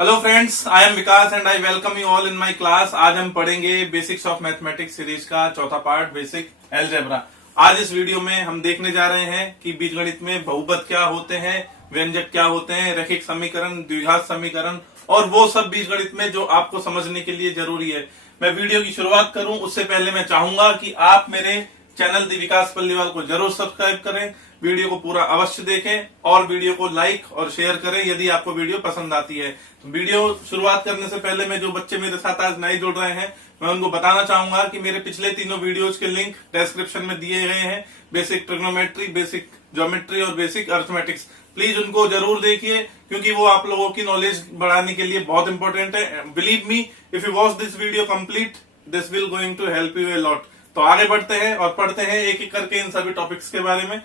Hello friends, I am Vikas and I welcome you all in my class. आज हम पढ़ेंगे basics of mathematics series का चौथा part basic algebra. आज इस वीडियो में हम देखने जा रहे हैं कि बीजगणित में बहुपद क्या होते हैं, व्यंजक क्या होते हैं, रैखिक समीकरण, द्विघात समीकरण और वो सब बीजगणित में जो आपको समझने के लिए जरूरी है। मैं वीडियो की शुरुआत करूं उससे पहले मैं चाहूंगा कि आप मेरे चैनल दी विकास पल्लीवाल को जरूर सब्सक्राइब करें, वीडियो को पूरा अवश्य देखें और वीडियो को लाइक और शेयर करें यदि आपको वीडियो पसंद आती है। तो वीडियो शुरुआत करने से पहले मैं जो बच्चे मेरे साथ आज नए जुड़ रहे हैं मैं उनको बताना चाहूंगा कि मेरे पिछले तीनों वीडियोज के लिंक डिस्क्रिप्शन में दिए गए हैं। बेसिक ट्रिग्नोमेट्री, बेसिक ज्योमेट्री और बेसिक अर्थमेटिक्स। प्लीज उनको जरूर देखिए क्योंकि वो आप लोगों की नॉलेज बढ़ाने के लिए बहुत इंपॉर्टेंट है। Believe me, if you watch this video complete this will going to help you a lot. तो आगे बढ़ते हैं और पढ़ते हैं एक एक करके इन सभी टॉपिक्स के बारे में।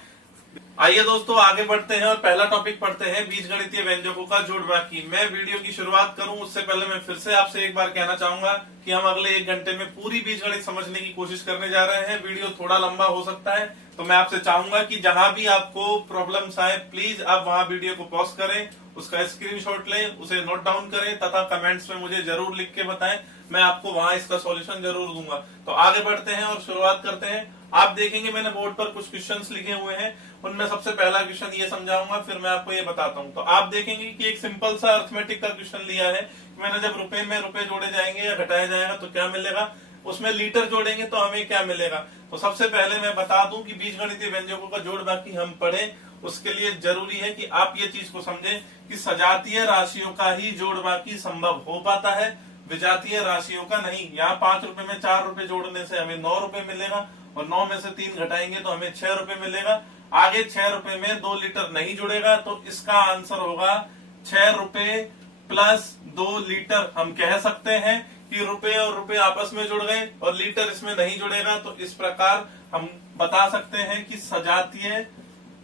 आइए दोस्तों आगे बढ़ते हैं और पहला टॉपिक पढ़ते हैं बीजगणितीय व्यंजकों का जोड़ बाकी। मैं वीडियो की शुरुआत करूं उससे पहले मैं फिर से आपसे एक बार कहना चाहूंगा कि हम अगले 1 घंटे में पूरी बीजगणित समझने की कोशिश करने जा रहे हैं। वीडियो थोड़ा लंबा हो सकता है तो मैं आपसे चाहूंगा कि जहां भी आपको प्रॉब्लम्स आए प्लीज आप वहां वीडियो को पॉज करें, उसका स्क्रीनशॉट लें, उसे नोट डाउन करें तथा कमेंट्स में मुझे जरूर लिख के बताएं। मैं आपको वहां इसका सॉल्यूशन जरूर दूंगा। तो आगे बढ़ते हैं और शुरुआत करते हैं। आप देखेंगे मैंने बोर्ड पर कुछ क्वेश्चंस लिखे हुए हैं, उनमें सबसे पहला क्वेश्चन ये समझाऊंगा फिर मैं आपको ये बताता हूँ। तो आप देखेंगे कि एक सिंपल सा अर्थमेटिक का क्वेश्चन लिया है। मैंने जब रुपए में रुपए जोड़े जाएंगे या घटाया जाएगा तो क्या मिलेगा, उसमें लीटर जोड़ेंगे तो हमें क्या मिलेगा। तो सबसे पहले मैं बता दूं कि बीजगणितीय व्यंजकों का जोड़ बाकी हम पढ़े उसके लिए जरूरी है कि आप ये चीज को समझें कि सजातीय राशियों का ही जोड़ बाकी संभव हो पाता है, विजातीय राशियों का नहीं। यहाँ 5 रुपए में 4 रुपए जोड़ने से हमें 9 रुपए मिलेगा और 9 में से 3 घटाएंगे तो हमें 6 रुपए मिलेगा। आगे 6 रुपए में 2 लीटर नहीं जुड़ेगा तो इसका आंसर होगा 6 रुपए प्लस 2 लीटर। हम कह सकते हैं कि रुपए और रुपए आपस में जुड़ गए और लीटर इसमें नहीं जुड़ेगा। तो इस प्रकार हम बता सकते हैं कि सजातीय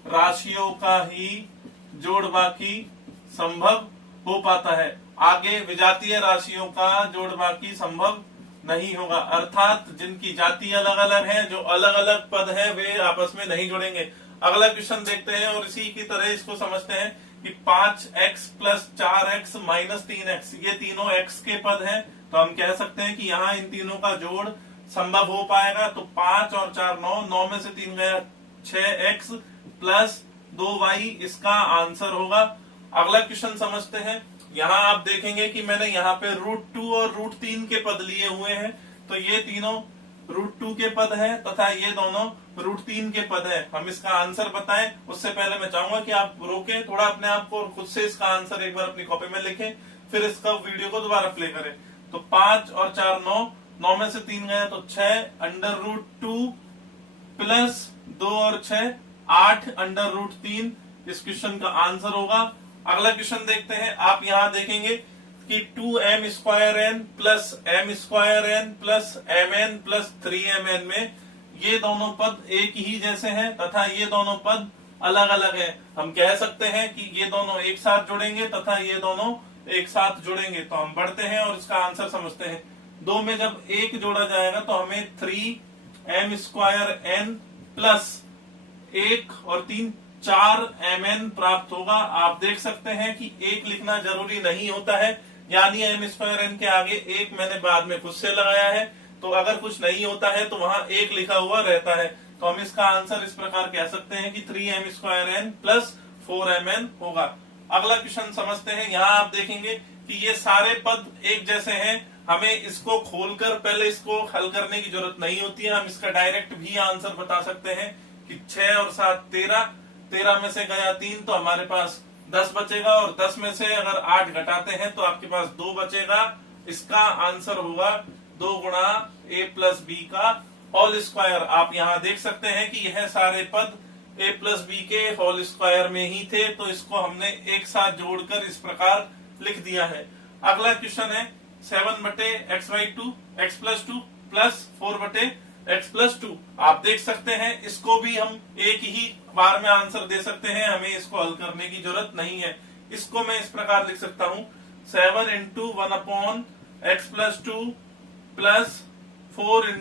राशियों का ही जोड़ बाकी संभव हो पाता है। आगे विजातीय राशियों का जोड़ बाकी संभव नहीं होगा, अर्थात जिनकी जाति अलग अलग है, जो अलग अलग पद है वे आपस में नहीं जुड़ेंगे। अगला क्वेश्चन देखते हैं और इसी की तरह इसको समझते हैं कि 5x plus 4x minus 3x ये तीनों x के पद हैं। तो हम कह सकते हैं कि यहाँ इन तीनों का जोड़ संभव हो पाएगा। तो 5 और 4 9, 9 में से 3 गया 6x प्लस 2y इसका आंसर होगा। अगला क्वेश्चन समझते हैं। यहाँ आप देखेंगे कि मैंने यहाँ पे √2 और √3 के पद लिए हुए हैं। तो ये तीनों √2 के पद हैं तथा ये दोनों √3 के पद हैं। हम इसका आंसर बताएं उससे पहले मैं चाहूंगा कि आप रोकें थोड़ा अपने आप को और खुद से इसका आंसर एक बार अपनी कॉपी में लिखें, फिर इसका वीडियो को दोबारा प्ले करें। तो 5 और 4 9, 9 में से 3 गया तो 6 √2 प्लस 2 और 6 8 √3 इस क्वेश्चन का आंसर होगा। अगला क्वेश्चन देखते हैं। आप यहाँ देखेंगे कि 2m² plus m² plus mn plus 3mn में ये दोनों पद एक ही जैसे हैं तथा ये दोनों पद अलग अलग हैं। हम कह सकते हैं कि ये दोनों एक साथ जुड़ेंगे तथा ये दोनों एक साथ जुड़ेंगे। तो हम बढ़ते हैं और इसका आंसर समझते हैं। 2 में जब 1 जोड़ा जाएगा तो हमें 3m² प्लस 1 और 3 4mn प्राप्त होगा। आप देख सकते हैं कि 1 लिखना जरूरी नहीं होता है, यानी m² के आगे 1 मैंने बाद में खुद से लगाया है। तो अगर कुछ नहीं होता है तो वहां 1 लिखा हुआ रहता है। तो हम इसका आंसर इस प्रकार कह सकते हैं कि 3m² प्लस 4mn होगा। अगला क्वेश्चन समझते हैं। यहाँ आप देखेंगे कि ये सारे पद एक जैसे हैं। हमें इसको खोलकर पहले इसको हल करने की जरूरत नहीं होती है, हम इसका डायरेक्ट भी आंसर बता सकते हैं कि 6 और 7 13, 13 में से गया 3 तो हमारे पास 10 बचेगा और 10 में से अगर 8 घटाते हैं तो आपके पास 2 बचेगा। इसका आंसर होगा 2 गुणा a प्लस b का होल स्क्वायर। आप यहाँ देख सकते हैं कि यह सारे पद a प्लस b के होल स्क्वायर में ही थे तो इसको हमने एक साथ जोड़कर इस प्रकार लिख दिया है। अगला क्वेश्चन है 7/x/2 x plus 2 plus 4/x plus 2। आप देख सकते हैं इसको भी हम एक ही बार में आंसर दे सकते हैं, हमें इसको हल करने की जरूरत नहीं है। इसको मैं इस प्रकार लिख सकता हूं 7 × 1/x plus 2 plus 4 ×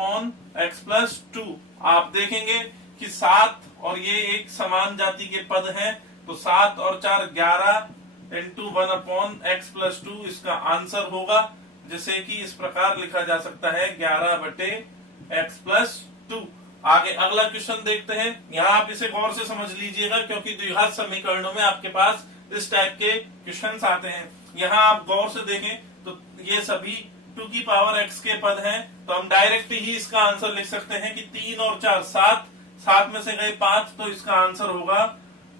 1/x plus 2। आप देखेंगे कि 7 और ये एक समान जाति के पद हैं तो 7 और 4 11, इंटू 1/x+2 इसका आंसर होगा, जिसे कि इस प्रकार लिखा जा सकता है 11/x+2। आगे अगला क्वेश्चन देखते हैं। यहाँ आप इसे गौर से समझ लीजिएगा, क्योंकि द्विघात समीकरणों में आपके पास इस टाइप के क्वेश्चंस आते हैं। यहाँ आप गौर से देखें तो ये सभी 2 की पावर x के पद हैं, तो हम डायरेक्ट ही इसका आंसर लिख सकते हैं कि 3 और 4 7 में से गए 5, तो इसका आंसर होगा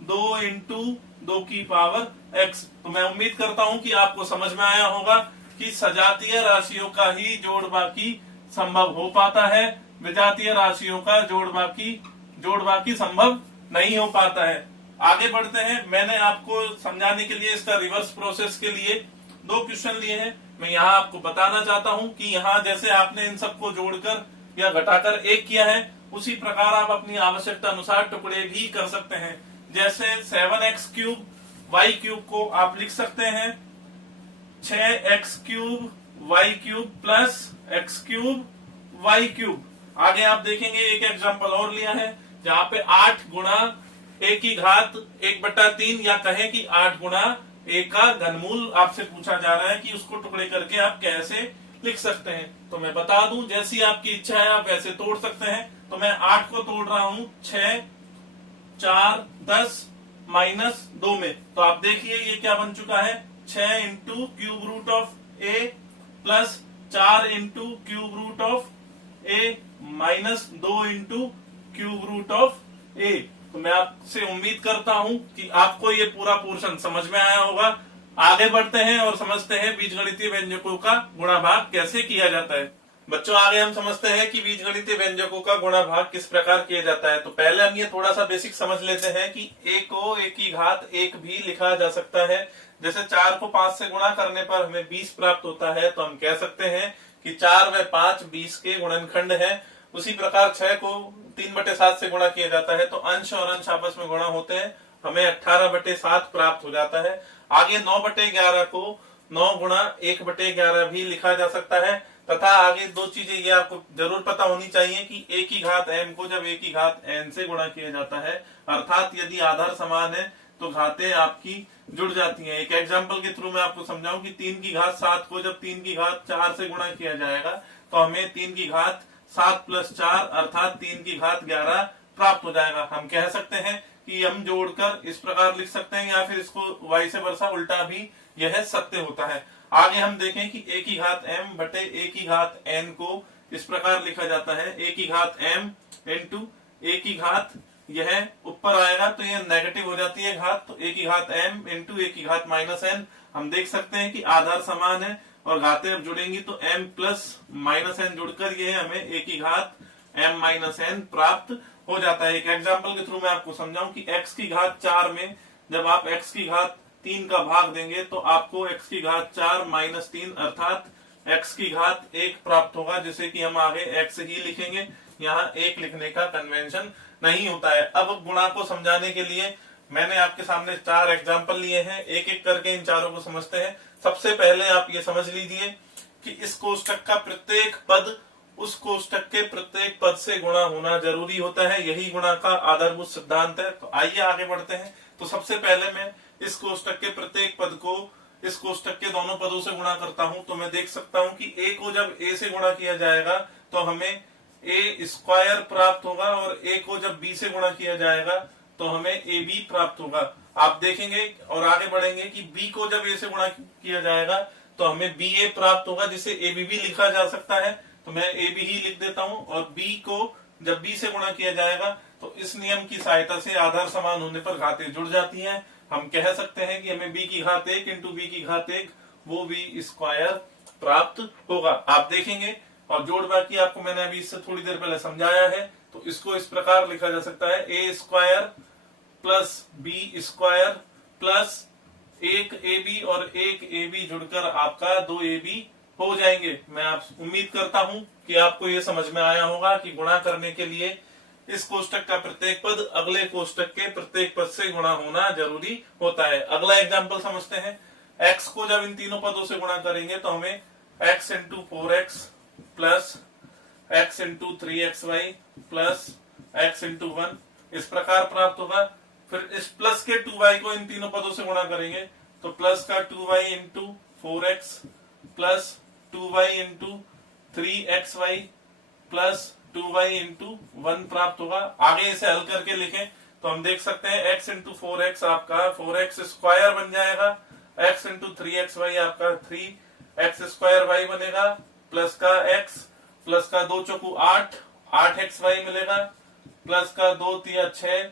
2 इंटू 2 की पावर x। तो मैं उम्मीद करता हूं कि आपको समझ में आया होगा कि सजातीय राशियों का ही जोड़ बाकी संभव हो पाता है, विजातीय राशियों का जोड़ बाकी संभव नहीं हो पाता है। आगे बढ़ते हैं। मैंने आपको समझाने के लिए इसका रिवर्स प्रोसेस के लिए 2 क्वेश्चन लिए हैं। मैं यहाँ आपको बताना चाहता हूं कि यहाँ जैसे आपने इन सबको जोड़कर या घटाकर 1 किया है, उसी प्रकार आप अपनी आवश्यकता अनुसार टुकड़े भी कर सकते हैं। जैसे 7x³ y³ को आप लिख सकते हैं 6x³ y³ plus x³ y³। आगे आप देखेंगे एक एग्जांपल और लिया है, जहां पे 8 गुणा a की घात 1/3 या कहें कि 8 गुणा a का घनमूल आपसे पूछा जा रहा है कि उसको टुकड़े करके आप कैसे लिख सकते हैं। तो मैं बता दूं, जैसी आपकी इच्छा है आप वैसे तोड़ सकते हैं। तो मैं 8 को तोड़ रहा हूं 6, 4, 10 -2 में। तो आप देखिए ये क्या बन चुका है, 6 into cube root of a plus 4 into cube root of a minus 2 into cube root of a। तो मैं आपसे उम्मीद करता हूं कि आपको ये पूरा पोर्शन समझ में आया होगा। आगे बढ़ते हैं और समझते हैं बीजगणितीय व्यंजकों का गुणा भाग कैसे किया जाता है। बच्चों, आगे हम समझते हैं कि बीजगणितीय व्यंजकों का गुणा भाग किस प्रकार किया जाता है। तो पहले हम ये थोड़ा सा बेसिक समझ लेते हैं कि a को a की घात 1 भी लिखा जा सकता है। जैसे 4 को 5 से गुणा करने पर हमें 20 प्राप्त होता है, तो हम कह सकते हैं कि 4 व 5 20 के गुणनखंड है। उसी प्रकार 6 को 3/7 से गुणा किया जाता है, तो अंश और अंश आपस में गुणा होते हैं, हमें 18/7 प्राप्त हो जाता है। आगे 9/11 को 9 गुणा 1/11 भी लिखा जा सकता है। तथा आगे 2 चीजें ये आपको जरूर पता होनी चाहिए कि a की घात m को जब a की घात n से गुणा किया जाता है, अर्थात यदि आधार समान है तो घातें आपकी जुड़ जाती हैं। एक एग्जांपल के थ्रू मैं आपको समझाऊं कि 3 की घात 7 को जब 3 की घात 4 से गुणा किया जाएगा तो हमें 3 की घात 7 + 4 अर्थात 3 की घात 11 प्राप्त हो जाएगा। हम कह सकते हैं कि हम जोड़कर इस प्रकार लिख सकते हैं, या फिर इसको वाइस वर्सा उल्टा भी यह सत्य होता है। आगे हम देखें कि a की घात m बटे a की घात n को इस प्रकार लिखा जाता है, a की घात m इंटू a की घात, यह ऊपर आएगा तो यह नेगेटिव हो जाती है घात, तो a की घात m इंटू a की घात -n। हम देख सकते हैं कि आधार समान है और घातें अब जुड़ेंगी तो m प्लस -n जुड़कर यह हमें a की घात m -n प्राप्त हो जाता है। एक एग्जाम्पल के थ्रू मैं आपको समझाऊं कि x की घात 4 में जब आप x की घात 3 का भाग देंगे तो आपको x की घात 4 - 3 अर्थात x की घात 1 प्राप्त होगा, जिसे कि हम आगे x ही लिखेंगे। यहाँ 1 लिखने का कन्वेंशन नहीं होता है। अब गुणा को समझाने के लिए मैंने आपके सामने 4 एग्जाम्पल लिए हैं, एक एक करके इन चारों को समझते हैं। सबसे पहले आप ये समझ लीजिए कि इस कोष्टक का प्रत्येक पद उस कोष्टक के प्रत्येक पद से गुणा होना जरूरी होता है, यही गुणा का आधारभूत सिद्धांत है। तो आइए आगे बढ़ते हैं। तो सबसे पहले मैं इस कोष्टक के प्रत्येक पद को इस कोष्टक के दोनों पदों से गुणा करता हूं, तो मैं देख सकता हूं कि a को जब a से गुणा किया जाएगा तो हमें a² प्राप्त होगा, और a को जब b से गुणा किया जाएगा तो हमें ab प्राप्त होगा। आप देखेंगे और आगे बढ़ेंगे कि b को जब a से गुणा किया जाएगा तो हमें ba प्राप्त होगा, जिसे ab भी लिखा जा सकता है। तो मैं ab ही लिख देता हूं, और b को जब b से गुणा किया जाएगा तो इस नियम की सहायता से आधार समान होने पर घातें जुड़ जाती हैं। हम कह सकते हैं कि हमें b की घात 1 इंटू b की घात 1 वो b² प्राप्त होगा। आप देखेंगे, और जोड़ बाकी आपको मैंने अभी इससे थोड़ी देर पहले समझाया है, तो इसको इस प्रकार लिखा जा सकता है a² plus b² plus 1 ab और 1 ab जुड़कर आपका 2 ab हो जाएंगे। मैं आप उम्मीद करता हूं कि आपको ये समझ में आया होगा कि गुणा करने के लिए इस कोष्टक का प्रत्येक पद अगले कोष्टक के प्रत्येक पद से गुणा होना जरूरी होता है। अगला एग्जांपल समझते हैं। x को जब इन तीनों पदों से गुणा करेंगे तो हमें x into 4x plus x into 3xy plus x into 1 इस प्रकार प्राप्त होगा। फिर इस प्लस के 2y को इन तीनों पदों से गुणा करेंगे तो प्लस का 2y into 4x plus 2y into 3xy plus 2y into 1 प्राप्त होगा। आगे इसे हल करके लिखें तो हम देख सकते हैं x इंटू 4x आपका 4x स्क्वायर बन जाएगा, x इंटू 3xy आपका 3x स्क्वायर y बनेगा, प्लस का x प्लस का 2 चौकू 8xy मिलेगा, प्लस का 2 तिया 6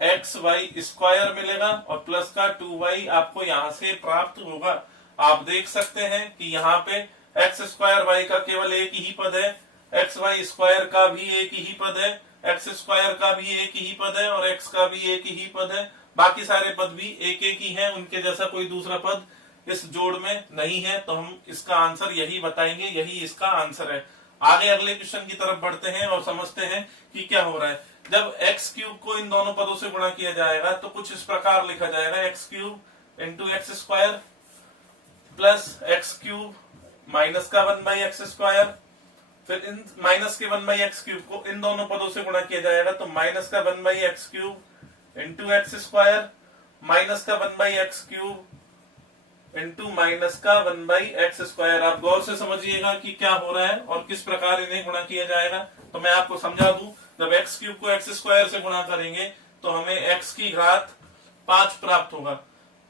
xy स्क्वायर मिलेगा और प्लस का 2y आपको यहाँ से प्राप्त होगा। आप देख सकते हैं कि यहाँ पे x स्क्वायर y का केवल एक ही पद है, xy स्क्वायर का भी एक ही पद है, x स्क्वायर का भी एक ही पद है और x का भी एक ही पद है। बाकी सारे पद भी एक एक ही हैं, उनके जैसा कोई दूसरा पद इस जोड़ में नहीं है। तो हम इसका आंसर यही बताएंगे, यही इसका आंसर है। आगे अगले क्वेश्चन की तरफ बढ़ते हैं और समझते हैं कि क्या हो रहा है। जब एक्स क्यूब को इन दोनों पदों से गुणा किया जाएगा तो कुछ इस प्रकार लिखा जाएगा, x cube into x square plus x cube minus का 1/x स्क्वायर। फिर इन माइनस के 1/x क्यूब को इन दोनों पदों से गुणा किया जाएगा तो माइनस का 1/x cube into x square minus का 1/x क्यूब इंटू माइनस का 1/x स्क्वायर। आप गौर से समझिएगा कि क्या हो रहा है और किस प्रकार इन्हें गुणा किया जाएगा। तो मैं आपको समझा दूं, जब एक्स क्यूब को एक्स स्क्वायर से गुणा करेंगे तो हमें एक्स की घात 5 प्राप्त होगा।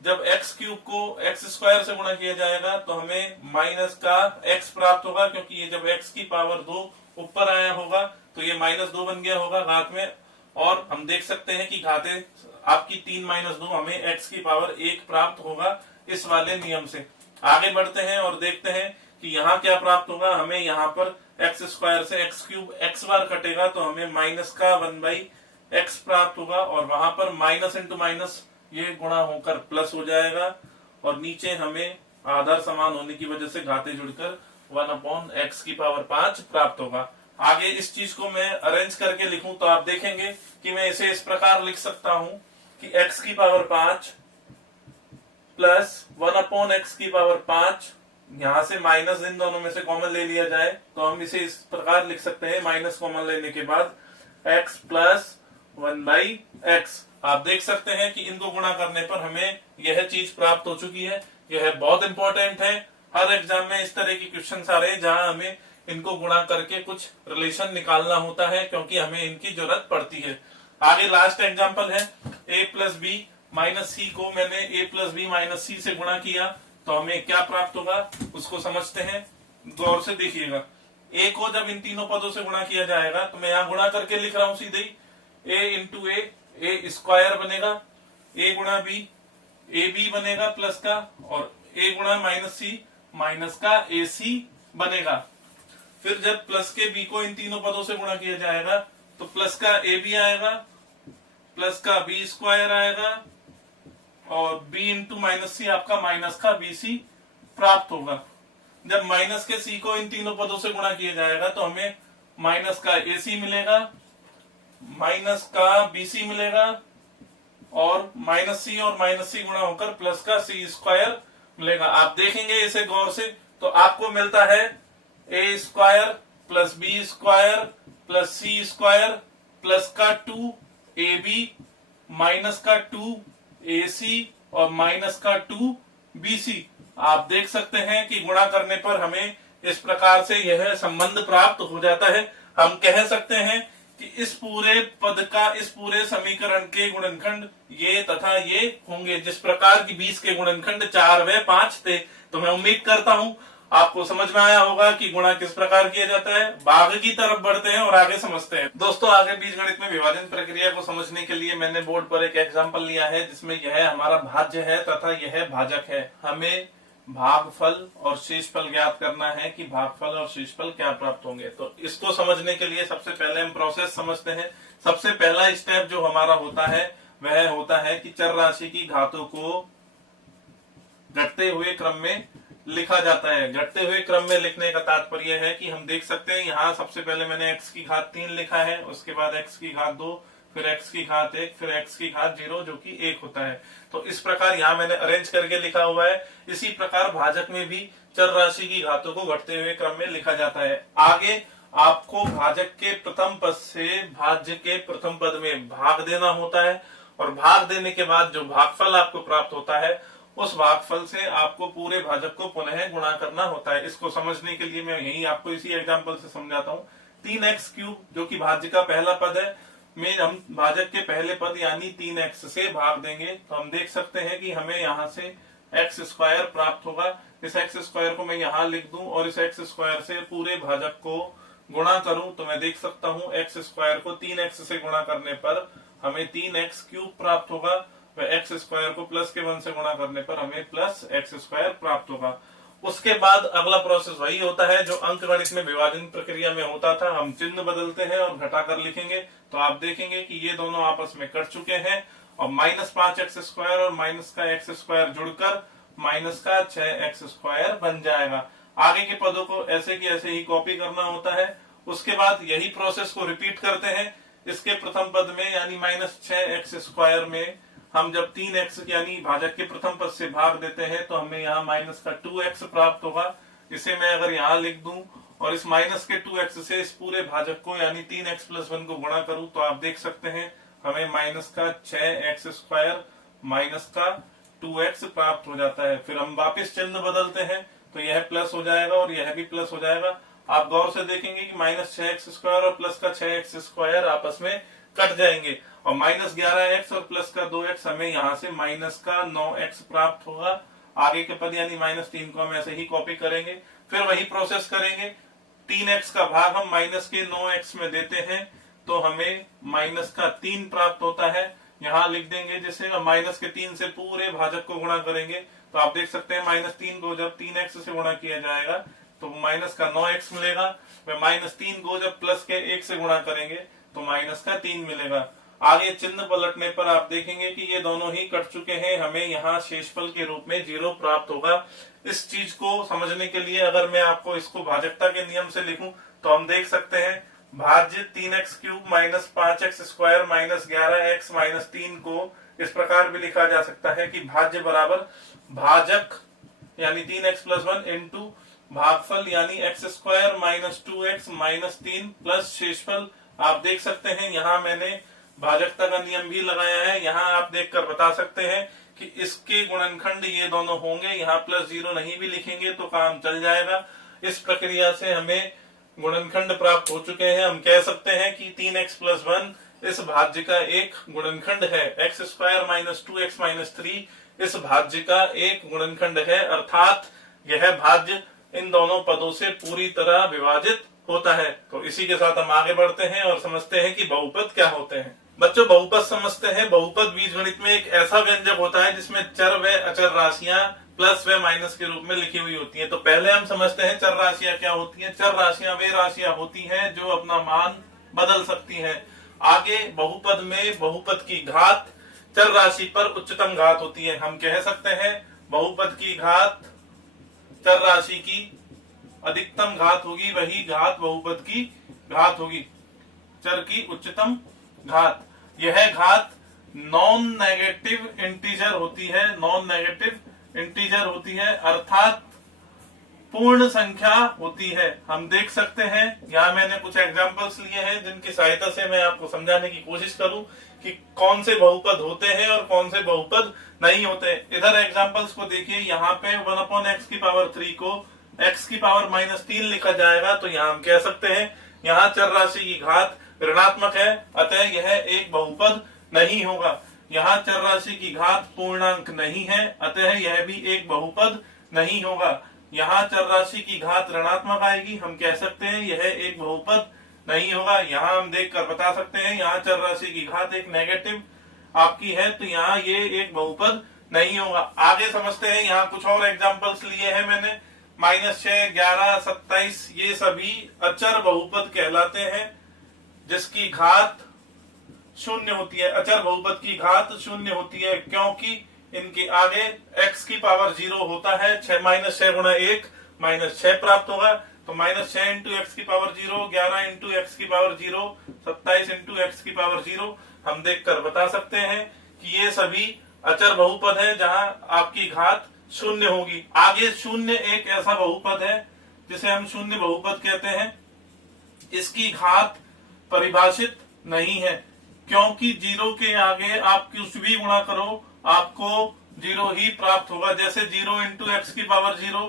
जब एक्स क्यूब को एक्स स्क्वायर से गुणा किया जाएगा तो हमें माइनस का एक्स प्राप्त होगा, क्योंकि ये जब एक्स की पावर 2 ऊपर आया होगा तो ये -2 बन गया होगा घात में। और हम देख सकते हैं कि घातें आपकी 3 - 2 हमें एक्स की पावर 1 प्राप्त होगा इस वाले नियम से। आगे बढ़ते हैं और देखते हैं कि यहाँ क्या प्राप्त होगा। हमें यहाँ पर एक्स स्क्वायर से एक्स क्यूब x बार कटेगा तो हमें माइनस का 1/x प्राप्त होगा और वहां पर माइनस इंटू माइनस ये गुणा होकर प्लस हो जाएगा और नीचे हमें आधार समान होने की वजह से घाते जुड़कर 1/x की पावर 5 प्राप्त होगा। आगे इस चीज को मैं अरेंज करके लिखूं तो आप देखेंगे कि मैं इसे इस प्रकार लिख सकता हूं कि x की पावर 5 प्लस 1/x की पावर 5, यहां से माइनस इन दोनों में से कॉमन ले लिया जाए तो हम इसे इस प्रकार लिख सकते हैं, माइनस कॉमन लेने के बाद x प्लस 1/x। आप देख सकते हैं कि इनको गुणा करने पर हमें यह चीज प्राप्त हो चुकी है। यह बहुत इंपॉर्टेंट है, हर एग्जाम में इस तरह के क्वेश्चन आ रहे हैं जहां हमें इनको गुणा करके कुछ रिलेशन निकालना होता है, क्योंकि हमें इनकी जरूरत पड़ती है। आगे लास्ट एग्जाम्पल है, a प्लस बी माइनस सी को मैंने a प्लस बी माइनस सी से गुणा किया तो हमें क्या प्राप्त होगा उसको समझते हैं। गौर से देखिएगा, a को जब इन तीनों पदों से गुणा किया जाएगा तो मैं यहाँ गुणा करके लिख रहा हूं सीधे ही, a इंटू ए स्क्वायर बनेगा, a गुणा बी ए बी बनेगा प्लस का, और a गुणा माइनस सी माइनस का ए सी बनेगा। फिर जब प्लस के b को इन तीनों पदों से गुणा किया जाएगा तो प्लस का ए बी आएगा, प्लस का बी स्क्वायर आएगा और b इंटू माइनस सी आपका माइनस का बी सी प्राप्त होगा। जब माइनस के c को इन तीनों पदों से गुणा किया जाएगा तो हमें माइनस का ए सी मिलेगा, माइनस का बी सी मिलेगा और माइनस सी और माइनस सी गुणा होकर प्लस का सी स्क्वायर मिलेगा। आप देखेंगे इसे गौर से तो आपको मिलता है A square plus B square plus C square plus का 2ab माइनस का 2ac और माइनस का 2bc। आप देख सकते हैं कि गुणा करने पर हमें इस प्रकार से यह संबंध प्राप्त हो जाता है। हम कह सकते हैं कि इस पूरे पद का, इस पूरे समीकरण के गुणनखंड ये तथा ये होंगे। जिस प्रकार की 20 के गुणनखंड 4 व 5 थे, तो मैं उम्मीद करता हूं आपको समझ में आया होगा कि गुणा किस प्रकार किया जाता है। भाग की तरफ बढ़ते हैं और आगे समझते हैं। दोस्तों, आगे बीजगणित में विभाजन प्रक्रिया को समझने के लिए मैंने बोर्ड पर एक एग्जाम्पल लिया है जिसमें यह हमारा भाज्य है तथा यह भाजक है। हमें भागफल और शेषफल ज्ञात करना है कि भागफल और शेषफल क्या प्राप्त होंगे। तो इसको समझने के लिए सबसे पहले हम प्रोसेस समझते हैं। सबसे पहला स्टेप जो हमारा होता है वह होता है कि चर राशि की घातों को घटते हुए क्रम में लिखा जाता है। घटते हुए क्रम में लिखने का तात्पर्य है कि हम देख सकते हैं यहाँ सबसे पहले मैंने x की घात 3 लिखा है, उसके बाद x की घात 2, फिर x की घात 1, फिर x की घात 0 जो कि 1 होता है। तो इस प्रकार यहाँ मैंने अरेंज करके लिखा हुआ है। इसी प्रकार भाजक में भी चर राशि की घातों को घटते हुए क्रम में लिखा जाता है। आगे आपको भाजक के प्रथम पद से भाज्य के प्रथम पद में भाग देना होता है और भाग देने के बाद जो भागफल आपको प्राप्त होता है उस भागफल से आपको पूरे भाजक को पुनः गुणा करना होता है। इसको समझने के लिए मैं यही आपको इसी एग्जाम्पल से समझाता हूँ। 3x³ जो कि भाज्य का पहला पद है में हम भाजक के पहले पद यानी 3x से भाग देंगे तो हम देख सकते हैं कि हमें यहाँ से x² प्राप्त होगा। इस x² को मैं यहाँ लिख दूं और इस x² से पूरे भाजक को गुणा करूं तो मैं देख सकता हूं x² को 3x से गुणा करने पर हमें 3x³ प्राप्त होगा, व x² को प्लस के 1 से गुणा करने पर हमें प्लस x² प्राप्त होगा। उसके बाद अगला प्रोसेस वही होता है जो अंकगणित में विभाजन प्रक्रिया में होता था। हम चिन्ह बदलते हैं और घटाकर लिखेंगे तो आप देखेंगे कि ये दोनों आपस में कट चुके हैं और -5x² और माइनस का x² जुड़कर माइनस का 6x² बन जाएगा। आगे के पदों को ऐसे की ऐसे ही कॉपी करना होता है। उसके बाद यही प्रोसेस को रिपीट करते हैं। इसके प्रथम पद में यानी -6x² में हम जब 3x यानी भाजक के प्रथम पद से भाग देते हैं तो हमें यहाँ माइनस का 2x प्राप्त होगा। इसे मैं अगर यहाँ लिख दूं और इस माइनस के 2x से इस पूरे भाजक को यानी 3x + 1 को गुणा करूं तो आप देख सकते हैं हमें माइनस का 6x² माइनस का 2x प्राप्त हो जाता है। फिर हम वापस चिन्ह बदलते हैं तो यह प्लस हो जाएगा और यह भी प्लस हो जाएगा। आप गौर से देखेंगे कि -6x² और प्लस का 6x² आपस में कट जाएंगे और -11x और प्लस का 2x हमें यहाँ से माइनस का 9x प्राप्त होगा। आगे के पद यानी -3 को हम ऐसे ही कॉपी करेंगे। फिर वही प्रोसेस करेंगे। 3x का भाग हम माइनस के 9x में देते हैं तो हमें माइनस का 3 प्राप्त होता है। यहाँ लिख देंगे जिसे माइनस के 3 से पूरे भाजक को गुणा करेंगे तो आप देख सकते हैं -3 को जब 3x से गुणा किया जाएगा तो माइनस का 9x मिलेगा। -3 को जब प्लस के 1 से गुणा करेंगे तो माइनस का 3 मिलेगा। आगे चिन्ह पलटने पर आप देखेंगे कि ये दोनों ही कट चुके हैं। हमें यहाँ शेषफल के रूप में 0 प्राप्त होगा। इस चीज को समझने के लिए अगर मैं आपको इसको भाजकता के नियम से लिखूं तो हम देख सकते हैं भाज्य 3x³ - 5x² - 11x - 3 को इस प्रकार भी लिखा जा सकता है कि भाज्य बराबर भाजक यानी 3x + 1 इंटू भागफल यानी x² - 2x - 3 प्लस शेषफल। आप देख सकते हैं यहाँ मैंने भाजकता का नियम भी लगाया है। यहाँ आप देखकर बता सकते हैं कि इसके गुणनखंड ये दोनों होंगे। यहाँ +0 नहीं भी लिखेंगे तो काम चल जाएगा। इस प्रक्रिया से हमें गुणनखंड प्राप्त हो चुके हैं। हम कह सकते हैं कि 3x + 1 इस भाज्य का एक गुणनखंड है। x² - 2x - 3 इस भाज्य का एक गुणनखंड है, अर्थात यह भाज्य इन दोनों पदों से पूरी तरह विभाजित होता है। तो इसी के साथ हम आगे बढ़ते हैं और समझते हैं कि बहुपद क्या होते हैं। बच्चों बहुपद समझते हैं। बहुपद बीजगणित में एक ऐसा व्यंजक होता है जिसमें चर व अचर राशियां प्लस व माइनस के रूप में लिखी हुई होती हैं। तो पहले हम समझते हैं चर राशियां क्या होती हैं। चर राशियां वे राशियां होती हैं जो अपना मान बदल सकती हैं। आगे बहुपद में बहुपद की घात चर राशि पर उच्चतम घात होती है। हम कह सकते हैं बहुपद की घात चर राशि की अधिकतम घात होगी, वही घात बहुपद की घात होगी, चर की उच्चतम घात। यह घात नॉन नेगेटिव इंटीजर होती है। नॉन नेगेटिव इंटीजर होती है अर्थात पूर्ण संख्या होती है। हम देख सकते हैं यहाँ मैंने कुछ एग्जांपल्स लिए हैं जिनकी सहायता से मैं आपको समझाने की कोशिश करूं कि कौन से बहुपद होते हैं और कौन से बहुपद नहीं होते। इधर एग्जांपल्स को देखिए। यहाँ पे 1/x³ को x⁻³ लिखा जाएगा तो यहाँ हम कह सकते हैं यहाँ चर राशि की घात ऋणात्मक है, अतः यह एक बहुपद नहीं होगा। यहाँ चर राशि की घात पूर्णांक नहीं है, अतः यह भी एक बहुपद नहीं होगा। यहाँ चर राशि की घात ऋणात्मक आएगी, हम कह सकते हैं यह एक बहुपद नहीं होगा। यहाँ हम देखकर बता सकते हैं यहाँ चर राशि की घात एक नेगेटिव आपकी है तो यहाँ ये एक बहुपद नहीं होगा। आगे समझते हैं। यहाँ कुछ और एग्जांपल्स लिए हैं मैंने। -6, 11, 27 ये सभी अचर बहुपद कहलाते हैं जिसकी घात 0 होती है। अचर बहुपद की घात 0 होती है क्योंकि इनके आगे x⁻0 होता है। 6 - 6 × 1 -6 प्राप्त होगा तो -6 × x⁻0, 11 × x⁻0, 27 × x⁻0 हम देखकर बता सकते हैं कि ये सभी अचर बहुपद है जहां आपकी घात 0 होगी। आगे 0 एक ऐसा बहुपद है जिसे हम शून्य बहुपद कहते हैं। इसकी घात परिभाषित नहीं है क्योंकि 0 के आगे आप कुछ भी गुणा करो आपको जीरो ही प्राप्त होगा। जैसे 0 इंटू एक्स की पावर 0,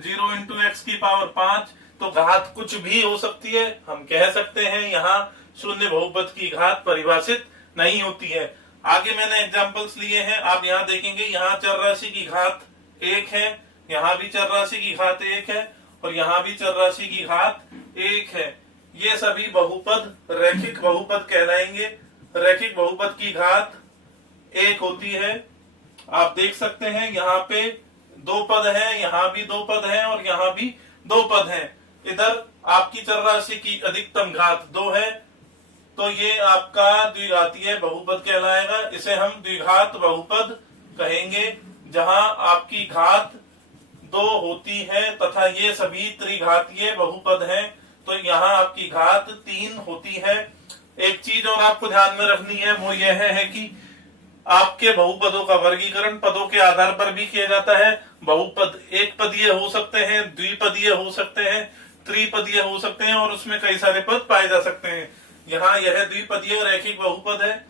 0 इंटू एक्स की पावर 5, तो घात कुछ भी हो सकती है। हम कह सकते हैं यहाँ शून्य बहुपद की घात परिभाषित नहीं होती है। आगे मैंने एग्जांपल्स लिए हैं, आप यहाँ देखेंगे, यहाँ चर राशि की घात 1 है, यहाँ भी चर राशि की घात 1 है, और यहाँ भी चर राशि की घात 1 है। ये सभी बहुपद रैखिक बहुपद कहलाएंगे। रैखिक बहुपद की घात 1 होती है। आप देख सकते हैं यहाँ पे 2 पद है, यहाँ भी 2 पद है, और यहाँ भी 2 पद है। इधर आपकी चर राशि की अधिकतम घात 2 है, तो ये आपका द्विघातीय बहुपद कहलाएगा। इसे हम द्विघात बहुपद कहेंगे, जहां आपकी घात 2 होती है तथा ये सभी त्रिघातीय बहुपद हैं, तो यहाँ आपकी घात 3 होती है। एक चीज और आपको ध्यान में रखनी है, वो यह है कि आपके बहुपदों का वर्गीकरण पदों के आधार पर भी किया जाता है। बहुपद एक पदीय हो सकते हैं, द्विपदीय हो सकते हैं, त्रिपदीय हो सकते हैं, और उसमें कई सारे पद पाए जा सकते हैं। यहाँ यह द्विपदीय रैखिक बहुपद है,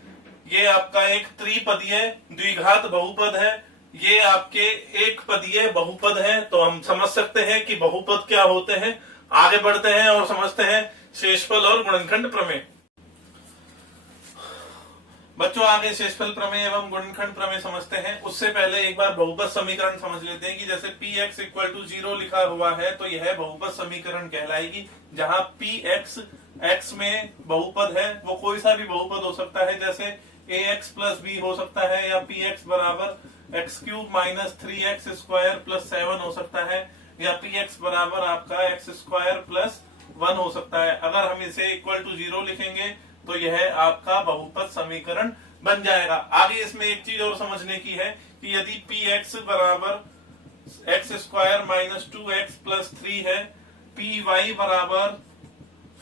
ये आपका एक त्रिपदीय द्विघात बहुपद है, ये आपके एक पदीय बहुपद है। तो हम समझ सकते हैं कि बहुपद क्या होते हैं। आगे बढ़ते हैं और समझते हैं शेषफल और गुणनखंड प्रमेय। बच्चों, आगे शेषफल प्रमेय एवं गुणनखंड प्रमेय समझते हैं। उससे पहले एक बार बहुपद समीकरण समझ लेते हैं कि जैसे px इक्वल टू 0 लिखा हुआ है, तो यह बहुपद समीकरण कहलाएगी, जहां px x में बहुपद है, वो कोई सा भी बहुपद हो सकता है, जैसे ax प्लस b हो सकता है, या px बराबर x cube minus 3x square plus 7 हो सकता है, या px बराबर आपका x स्क्वायर प्लस 1 हो सकता है। अगर हम इसे इक्वल टू 0 लिखेंगे तो यह आपका बहुपद समीकरण बन जाएगा। आगे इसमें एक चीज और समझने की है कि यदि px बराबर x square minus 2x plus 3 है, py बराबर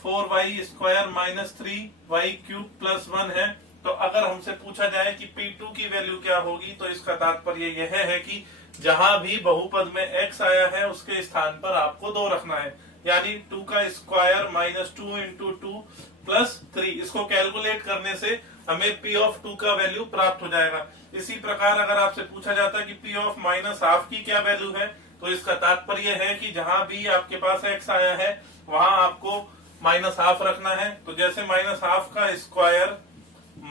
4y square minus 3y cube plus 1 है, तो अगर हमसे पूछा जाए कि p2 की वैल्यू क्या होगी, तो इसका तात्पर्य यह है कि जहां भी बहुपद में x आया है उसके स्थान पर आपको 2 रखना है, यानी 2 का स्क्वायर माइनस 2 इंटू 2 प्लस 3। इसको कैलकुलेट करने से हमें p ऑफ 2 का वैल्यू प्राप्त हो जाएगा। इसी प्रकार अगर आपसे पूछा जाता है कि p ऑफ माइनस हाफ की क्या वैल्यू है, तो इसका तात्पर्य है कि जहां भी आपके पास x आया है वहां आपको माइनस हाफ रखना है। तो जैसे माइनस हाफ का square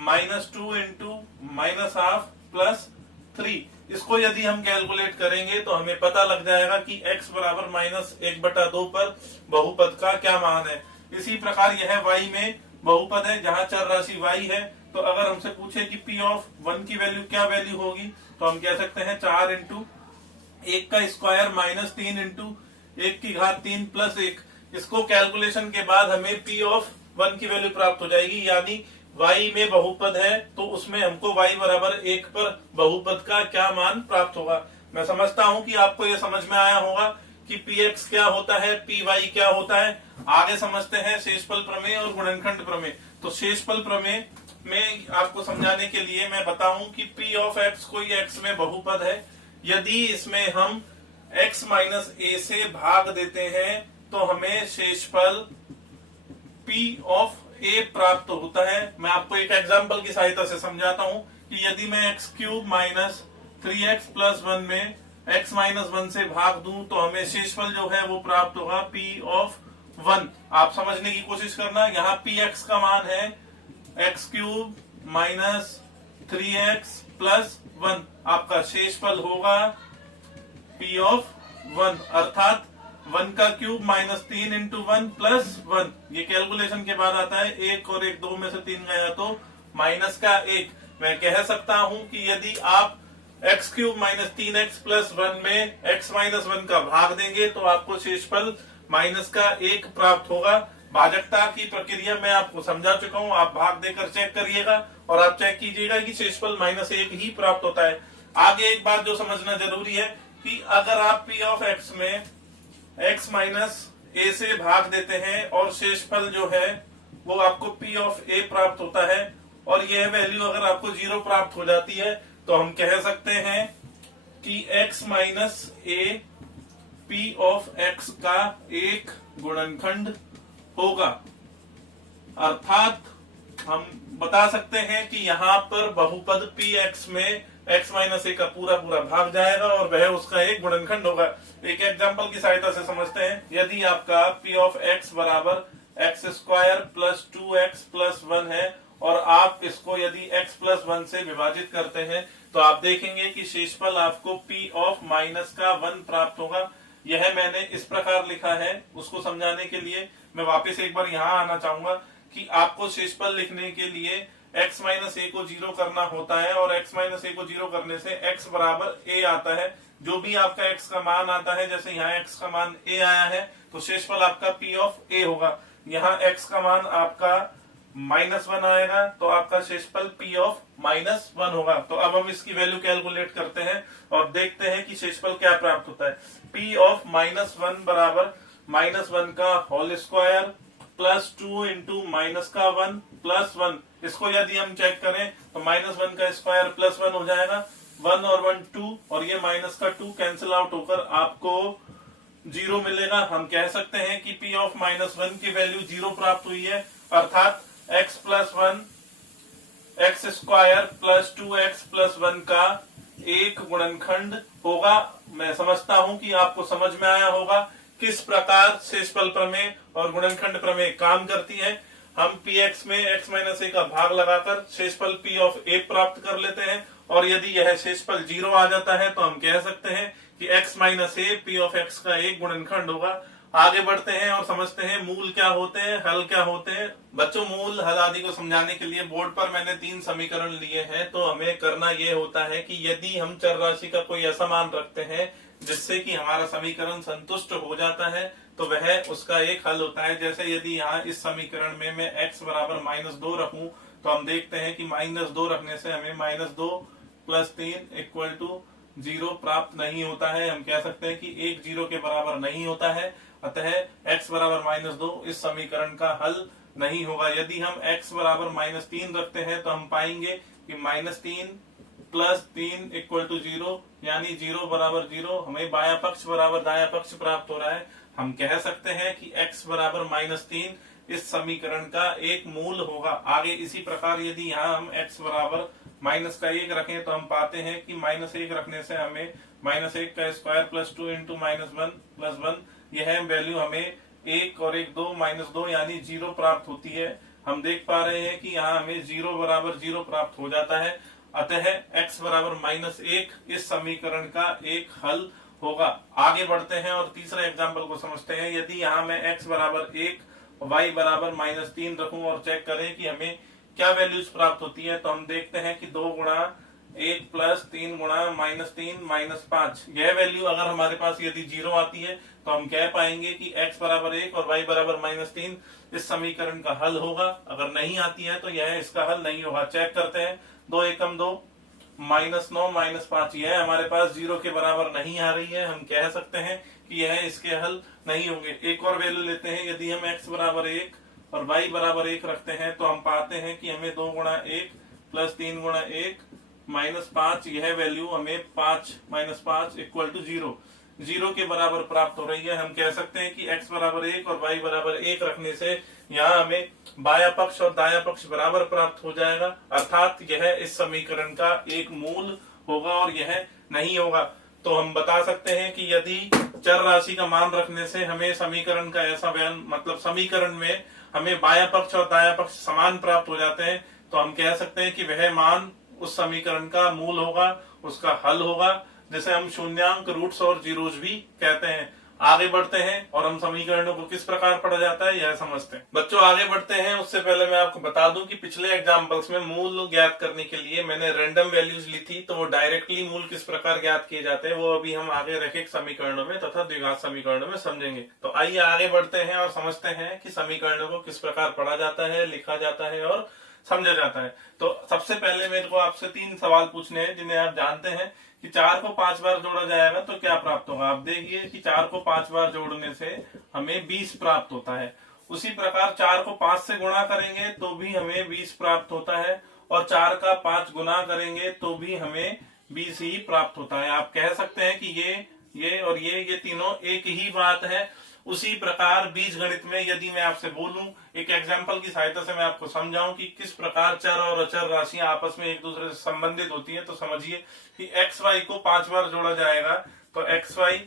minus 2 into minus half plus 3, इसको यदि हम कैलकुलेट करेंगे तो हमें पता लग जाएगा कि x बराबर माइनस 1/2 पर बहुपद का क्या मान है। इसी प्रकार यह y में बहुपद है, जहां चर राशि y है, तो अगर हमसे पूछे कि p ऑफ 1 की वैल्यू क्या वैल्यू होगी, तो हम कह सकते हैं 4 इंटू 1 का स्क्वायर माइनस 3 इंटू 1 की घात 3 प्लस 1। इसको कैलकुलेशन के बाद हमें p ऑफ 1 की वैल्यू प्राप्त हो जाएगी, यानी y में बहुपद है तो उसमें हमको y बराबर 1 पर बहुपद का क्या मान प्राप्त होगा। मैं समझता हूं कि आपको यह समझ में आया होगा कि px क्या होता है, py क्या होता है। आगे समझते हैं शेषफल प्रमेय और गुणनखंड प्रमेय। तो शेषफल प्रमेय में आपको समझाने के लिए मैं बताऊं कि p ऑफ x कोई x में बहुपद है, यदि इसमें हम x माइनस a से भाग देते हैं तो हमें शेषफल p ऑफ a प्राप्त होता है। मैं आपको एक एग्जांपल की सहायता से समझाता हूं कि यदि मैं x cube minus 3x plus 1 में x माइनस 1 से भाग दूं तो हमें शेषफल जो है वो प्राप्त होगा p ऑफ 1। आप समझने की कोशिश करना, यहाँ px का मान है x cube minus 3x plus 1, आपका शेषफल होगा p ऑफ 1, अर्थात 1 का क्यूब माइनस 3 इंटू 1 प्लस 1। ये कैलकुलेशन के बाद आता है 1 और 1 2 में से 3 गया तो माइनस का 1। मैं कह सकता हूं कि यदि आप x cube minus 3x plus 1 में x माइनस 1 का भाग देंगे तो आपको शेषफल माइनस का 1 प्राप्त होगा। भाजकता की प्रक्रिया मैं आपको समझा चुका हूं, आप भाग देकर चेक करिएगा और आप चेक कीजिएगा कि शेषफल माइनस 1 ही प्राप्त होता है। आगे एक बात जो समझना जरूरी है कि अगर आप p ऑफ x में x माइनस a से भाग देते हैं और शेषफल जो है वो आपको p ऑफ a प्राप्त होता है, और यह वैल्यू अगर आपको 0 प्राप्त हो जाती है तो हम कह सकते हैं कि x minus a p of x का एक गुणनखंड होगा। अर्थात हम बता सकते हैं कि यहाँ पर बहुपद px में x माइनस ए का पूरा पूरा भाग जाएगा और वह उसका एक गुणनखंड होगा। एक एग्जांपल की सहायता से समझते हैं। यदि आपका p ऑफ x बराबर x square plus 2x plus 1 है और आप इसको यदि x प्लस 1 से विभाजित करते हैं तो आप देखेंगे कि शेषफल आपको p ऑफ माइनस का 1 प्राप्त होगा। यह मैंने इस प्रकार लिखा है। उसको समझाने के लिए मैं वापस एक बार यहाँ आना चाहूंगा कि आपको शेषफल लिखने के लिए x माइनस ए को जीरो करना होता है और x माइनस ए को जीरो करने से x बराबर a आता है। जो भी आपका x का मान आता है, जैसे यहाँ x का मान a आया है तो शेषफल आपका p ऑफ a होगा। यहाँ x का मान आपका -1 आएगा तो आपका शेषफल p ऑफ -1 होगा। तो अब हम इसकी वैल्यू कैलकुलेट करते हैं और देखते हैं कि शेषफल क्या प्राप्त होता है। p ऑफ -1 बराबर -1 का whole square plus 2 into minus का 1 प्लस 1। इसको यदि हम चेक करें तो -1 का स्क्वायर प्लस 1 हो जाएगा। 1 और 1 2 और ये माइनस का 2 कैंसिल आउट होकर आपको 0 मिलेगा। हम कह सकते हैं कि p ऑफ -1 की वैल्यू 0 प्राप्त हुई है, अर्थात x plus 1 x square plus 2x plus 1 का एक गुणनखंड होगा। मैं समझता हूं कि आपको समझ में आया होगा किस प्रकार शेषफल प्रमेय और गुणनखंड प्रमेय काम करती है। हम px में x माइनस ए का भाग लगाकर शेषफल p ऑफ a प्राप्त कर लेते हैं और यदि यह शेषफल 0 आ जाता है तो हम कह सकते हैं कि x minus A p of x का एक गुणनखंड होगा। आगे बढ़ते हैं और समझते हैं मूल क्या होते हैं, हल क्या होते हैं। बच्चों, मूल हल आदि को समझाने के लिए बोर्ड पर मैंने 3 समीकरण लिए हैं। तो हमें करना यह होता है कि यदि हम चर राशि का कोई ऐसा मान रखते हैं जिससे कि हमारा समीकरण संतुष्ट हो जाता है तो वह उसका एक हल होता है। जैसे यदि यहाँ इस समीकरण में मैं x बराबर -2 रखूं तो हम देखते हैं कि -2 रखने से हमें -2 प्लस 3 इक्वल टू 0 प्राप्त नहीं होता है। हम कह सकते हैं कि 1 0 के बराबर नहीं होता है, अतः x बराबर -2 इस समीकरण का हल नहीं होगा। यदि हम x बराबर -3 रखते हैं तो हम पाएंगे कि -3 प्लस 3 इक्वल टू 0 यानी 0 बराबर 0। हमें बाया पक्ष बराबर दाया पक्ष प्राप्त हो रहा है। हम कह सकते हैं कि x बराबर -3 इस समीकरण का एक मूल होगा। आगे इसी प्रकार यदि यहाँ हम x बराबर -1 रखें तो हम पाते हैं कि -1 रखने से हमें -1 का स्क्वायर प्लस 2 इंटू -1 प्लस 1, यह वैल्यू हमें 1 और 1 2 -2 यानी 0 प्राप्त होती है। हम देख पा रहे हैं कि यहाँ हमें 0 बराबर 0 प्राप्त हो जाता है, अतः x बराबर -1 इस समीकरण का एक हल होगा। आगे बढ़ते हैं और तीसरा एग्जाम्पल को समझते हैं। यदि यहाँ मैं x बराबर 1 y बराबर -3 रखूं और चेक करें कि हमें क्या वैल्यूज प्राप्त होती है तो हम देखते हैं कि 2 गुणा 1 प्लस 3 गुणा -3 -5, यह वैल्यू अगर हमारे पास यदि 0 आती है तो हम कह पाएंगे कि x बराबर 1 और y बराबर -3 इस समीकरण का हल होगा। अगर नहीं आती है तो यह इसका हल नहीं होगा। चेक करते हैं। 2 एकम 2 -9 -5, यह हमारे पास 0 के बराबर नहीं आ रही है। हम कह सकते हैं कि यह इसके हल नहीं होंगे। एक और वैल्यू लेते हैं। यदि हम x बराबर 1 और y बराबर 1 रखते हैं तो हम पाते हैं कि हमें 2 गुणा 1 प्लस 3 गुणा 1 -5, यह वैल्यू हमें 5 -5 इक्वल टू 0 के बराबर प्राप्त हो रही है। हम कह सकते हैं कि x बराबर 1 और y बराबर 1 रखने से यहाँ हमें बाया पक्ष और दाया पक्ष बराबर प्राप्त हो जाएगा, अर्थात यह इस समीकरण का एक मूल होगा और यह नहीं होगा। तो हम बता सकते हैं कि यदि चर राशि का मान रखने से हमें समीकरण का ऐसा बयान, मतलब समीकरण में हमें बाया पक्ष और दाया पक्ष समान प्राप्त हो जाते हैं तो हम कह सकते हैं कि वह मान उस समीकरण का मूल होगा, उसका हल होगा, जिसे हम शून्यांक, रूट्स और जीरोस भी कहते हैं। आगे बढ़ते हैं और हम समीकरणों को किस प्रकार पढ़ा जाता है यह समझते हैं। बच्चों, आगे बढ़ते हैं उससे पहले मैं आपको बता दूं कि पिछले एग्जाम्पल्स में मूल ज्ञात करने के लिए मैंने रैंडम वैल्यूज ली थी, तो वो डायरेक्टली मूल किस प्रकार ज्ञात किए जाते हैं वो अभी हम आगे रैखिक समीकरणों में तथा द्विघात समीकरणों में समझेंगे। तो आइए आगे बढ़ते हैं और समझते हैं कि समीकरणों को किस प्रकार पढ़ा जाता है, लिखा जाता है और समझा जाता है। तो सबसे पहले मेरे को आपसे 3 सवाल पूछने हैं जिन्हें आप जानते हैं कि 4 को 5 बार जोड़ा जाएगा तो क्या प्राप्त होगा। आप देखिए कि 4 को 5 बार जोड़ने से हमें 20 प्राप्त होता है। उसी प्रकार 4 को 5 से गुणा करेंगे तो भी हमें 20 प्राप्त होता है और 4 का 5 गुना करेंगे तो भी हमें 20 ही प्राप्त होता है। आप कह सकते हैं कि ये और ये तीनों एक ही बात है उसी प्रकार बीज गणित में यदि मैं आपसे बोलूं, एक एग्जाम्पल की सहायता से मैं आपको समझाऊं कि किस प्रकार चर और अचर राशियां आपस में एक दूसरे से संबंधित होती हैं, तो समझिए कि एक्स वाई को 5 बार जोड़ा जाएगा तो x y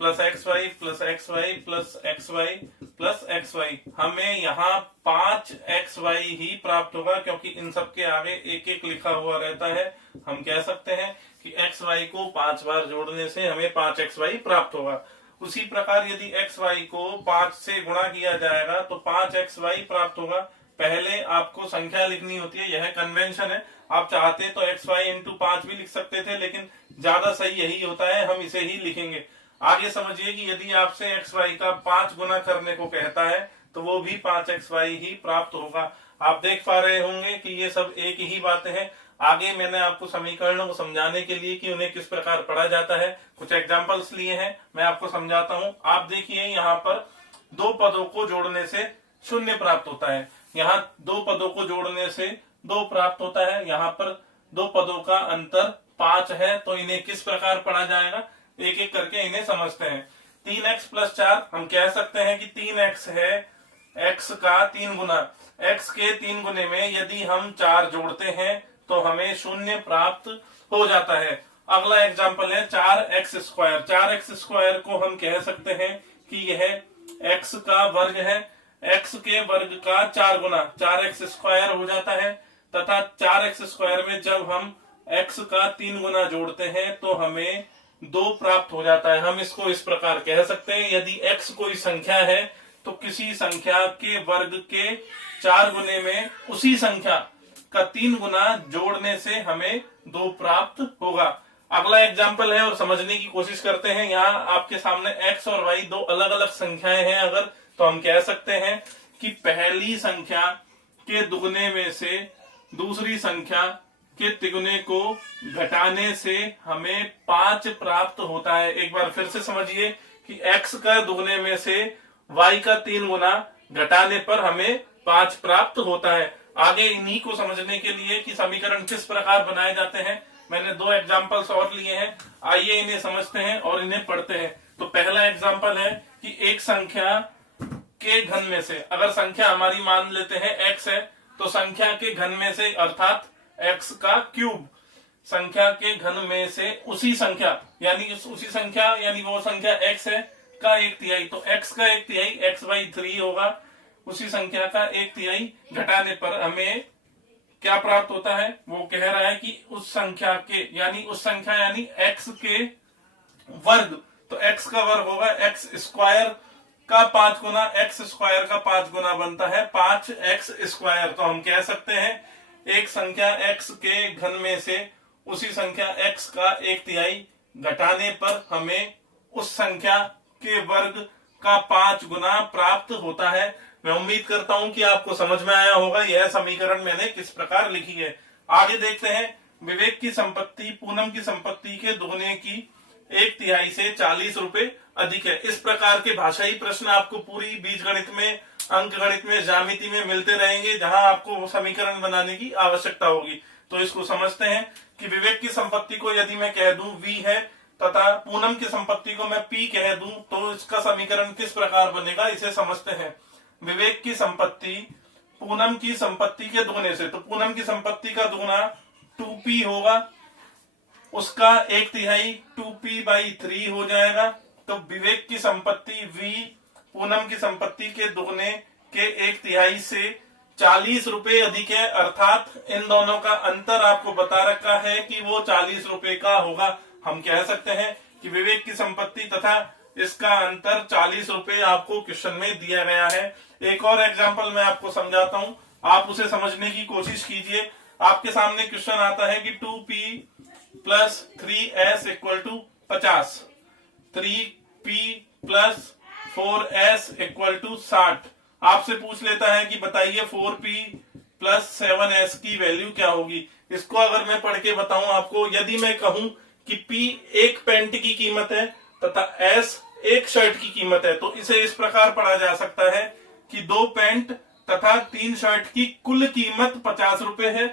plus x y plus x y plus x y plus x y, हमें यहाँ 5 एक्स वाई ही प्राप्त होगा, क्योंकि इन सब के आगे एक एक लिखा हुआ रहता है। हम कह सकते हैं कि एक्स वाई को 5 बार जोड़ने से हमें 5 एक्स वाई प्राप्त होगा। उसी प्रकार यदि एक्स वाई को 5 से गुणा किया जाएगा तो 5 एक्स वाई प्राप्त होगा। पहले आपको संख्या लिखनी होती है, यह कन्वेंशन है। आप चाहते तो एक्स वाई इंटू 5 भी लिख सकते थे, लेकिन ज्यादा सही यही होता है, हम इसे ही लिखेंगे। आगे समझिए कि यदि आपसे एक्स वाई का 5 गुना करने को कहता है तो वो भी 5 एक्स वाई ही प्राप्त होगा। आप देख पा रहे होंगे कि ये सब एक ही बातें हैं। आगे मैंने आपको समीकरणों को समझाने के लिए कि उन्हें किस प्रकार पढ़ा जाता है कुछ एग्जांपल्स लिए हैं, मैं आपको समझाता हूं। आप देखिए यहाँ पर दो पदों को जोड़ने से शून्य प्राप्त होता है, यहाँ दो पदों को जोड़ने से 2 प्राप्त होता है, यहाँ पर दो पदों का अंतर 5 है। तो इन्हें किस प्रकार पढ़ा जाएगा, एक एक करके इन्हें समझते हैं। 3x प्लस 4 हम कह सकते हैं कि 3x है x का 3 गुना। x के 3 गुने में यदि हम 4 जोड़ते हैं तो हमें 0 प्राप्त हो जाता है। अगला एग्जांपल है 4x स्क्वायर। 4x स्क्वायर को हम कह सकते हैं कि यह x का वर्ग है, x के वर्ग का 4 गुना 4x स्क्वायर हो जाता है, तथा 4x स्क्वायर में जब हम x का 3 गुना जोड़ते हैं तो हमें 2 प्राप्त हो जाता है। हम इसको इस प्रकार कह सकते हैं, यदि x कोई संख्या है तो किसी संख्या के वर्ग के 4 गुने में उसी संख्या का 3 गुना जोड़ने से हमें 2 प्राप्त होगा। अगला एग्जाम्पल है और समझने की कोशिश करते हैं। यहाँ आपके सामने x और y दो अलग अलग संख्याएं हैं अगर, तो हम कह सकते हैं कि पहली संख्या के दुगने में से दूसरी संख्या के तिगुने को घटाने से हमें 5 प्राप्त होता है। एक बार फिर से समझिए कि x का दुगने में से y का 3 गुना घटाने पर हमें 5 प्राप्त होता है। आगे इन्हीं को समझने के लिए कि समीकरण किस प्रकार बनाए जाते हैं, मैंने 2 एग्जांपल्स और लिए हैं। आइए इन्हें समझते हैं और इन्हें पढ़ते हैं। तो पहला एग्जांपल है कि एक संख्या के घन में से, अगर संख्या हमारी मान लेते हैं x है, तो संख्या के घन में से अर्थात x का क्यूब, संख्या के घन में से उसी संख्या यानी वो संख्या x है का 1/3, तो x का 1/3 x/3 होगा। उसी संख्या का 1/3 घटाने पर हमें क्या प्राप्त होता है, वो कह रहा है कि उस संख्या यानी x के वर्ग, तो x का वर्ग होगा x स्क्वायर का 5 गुना, x स्क्वायर का 5 गुना बनता है 5x स्क्वायर। तो हम कह सकते हैं एक संख्या x के घन में से उसी संख्या x का 1/3 घटाने पर हमें उस संख्या के वर्ग का 5 गुना प्राप्त होता है। मैं उम्मीद करता हूं कि आपको समझ में आया होगा यह समीकरण मैंने किस प्रकार लिखी है। आगे देखते हैं, विवेक की संपत्ति पूनम की संपत्ति के दुगने की 1/3 से 40 रुपए अधिक है। इस प्रकार के भाषाई प्रश्न आपको पूरी बीज गणित में, अंक गणित में, ज्यामिति में मिलते रहेंगे, जहां आपको समीकरण बनाने की आवश्यकता होगी। तो इसको समझते हैं कि विवेक की संपत्ति को यदि मैं कह दूं V है तथा पूनम की संपत्ति को मैं P कह दूं तो इसका समीकरण किस प्रकार बनेगा, इसे समझते हैं। विवेक की संपत्ति पूनम की संपत्ति के दुगने से, तो पूनम की संपत्ति का दुगना 2P होगा, उसका 1/3 2P/3 हो जाएगा। तो विवेक की संपत्ति V पूनम की संपत्ति के दुगने के 1/3 से 40 रुपए अधिक है, अर्थात इन दोनों का अंतर आपको बता रखा है कि वो 40 रुपए का होगा। हम कह सकते हैं कि विवेक की संपत्ति तथा इसका अंतर 40 रुपए आपको क्वेश्चन में दिया गया है। एक और एग्जांपल मैं आपको समझाता हूं, आप उसे समझने की कोशिश कीजिए। आपके सामने क्वेश्चन आता है कि 2P plus 3S equal to 50, 3P plus 4S equal to 60। आपसे पूछ लेता है कि बताइए 4P प्लस 7S की वैल्यू क्या होगी। इसको अगर मैं पढ़ के बताऊं आपको, यदि मैं कहूं कि P एक पेंट की कीमत है तथा S एक शर्ट की कीमत है, तो इसे इस प्रकार पढ़ा जा सकता है कि 2 पेंट तथा 3 शर्ट की कुल कीमत 50 रुपए है,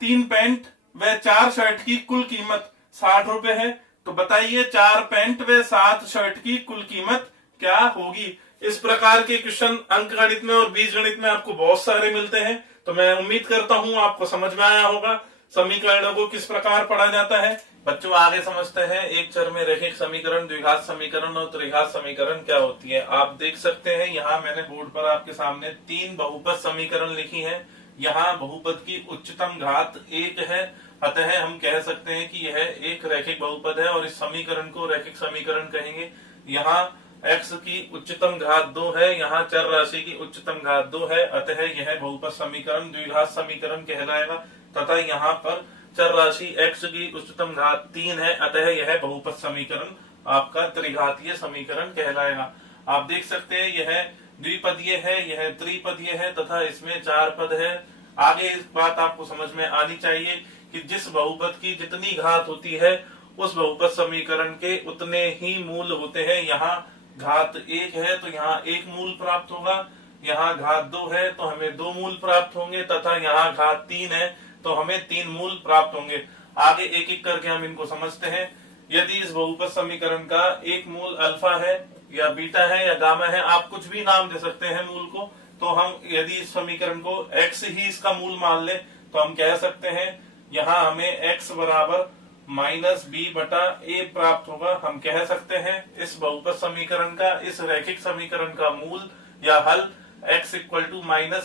3 पेंट व 4 शर्ट की कुल कीमत 60 रुपए है। तो बताइए 4 पेंट व 7 शर्ट की कुल कीमत क्या होगी। इस प्रकार के क्वेश्चन अंकगणित में और बीजगणित में आपको बहुत सारे मिलते हैं, तो मैं उम्मीद करता हूं आपको समझ में आया होगा समीकरणों को किस प्रकार पढ़ा जाता है। बच्चों आगे समझते हैं एक चर में रैखिक समीकरण, द्विघात समीकरण और त्रिघात समीकरण क्या होती है। आप देख सकते हैं यहाँ मैंने बोर्ड पर आपके सामने 3 बहुपद समीकरण लिखी है। यहाँ बहुपद की उच्चतम घात 1 है, अतः हम कह सकते हैं कि यह एक रैखिक बहुपद है और इस समीकरण को रैखिक समीकरण कहेंगे। यहाँ x की उच्चतम घात 2 है, यहाँ चर राशि की उच्चतम घात 2 है, अतः यह बहुपद समीकरण द्विघात समीकरण कहलाएगा। तथा यहाँ पर चर राशि x की उच्चतम घात 3 है, अतः यह बहुपद समीकरण आपका त्रिघातीय समीकरण कहलाएगा। आप देख सकते हैं यह द्विपदीय है, यह त्रिपदीय है तथा इसमें 4 पद है। आगे इस बात आपको समझ में आनी चाहिए कि जिस बहुपद की जितनी घात होती है उस बहुपद समीकरण के उतने ही मूल होते हैं। यहाँ घात 1 है तो यहाँ 1 मूल प्राप्त होगा, यहाँ घात 2 है तो हमें 2 मूल प्राप्त होंगे तथा यहाँ घात 3 है तो हमें 3 मूल प्राप्त होंगे। आगे एक एक करके हम इनको समझते हैं। यदि इस बहुपद समीकरण का एक मूल अल्फा है या बीटा है या गामा है, आप कुछ भी नाम दे सकते हैं मूल को, तो हम यदि इस समीकरण को x ही इसका मूल मान ले तो हम कह सकते हैं यहाँ हमें x बराबर -b/a प्राप्त होगा। हम कह सकते हैं इस बहुपद समीकरण का, इस रैखिक समीकरण का मूल या हल x =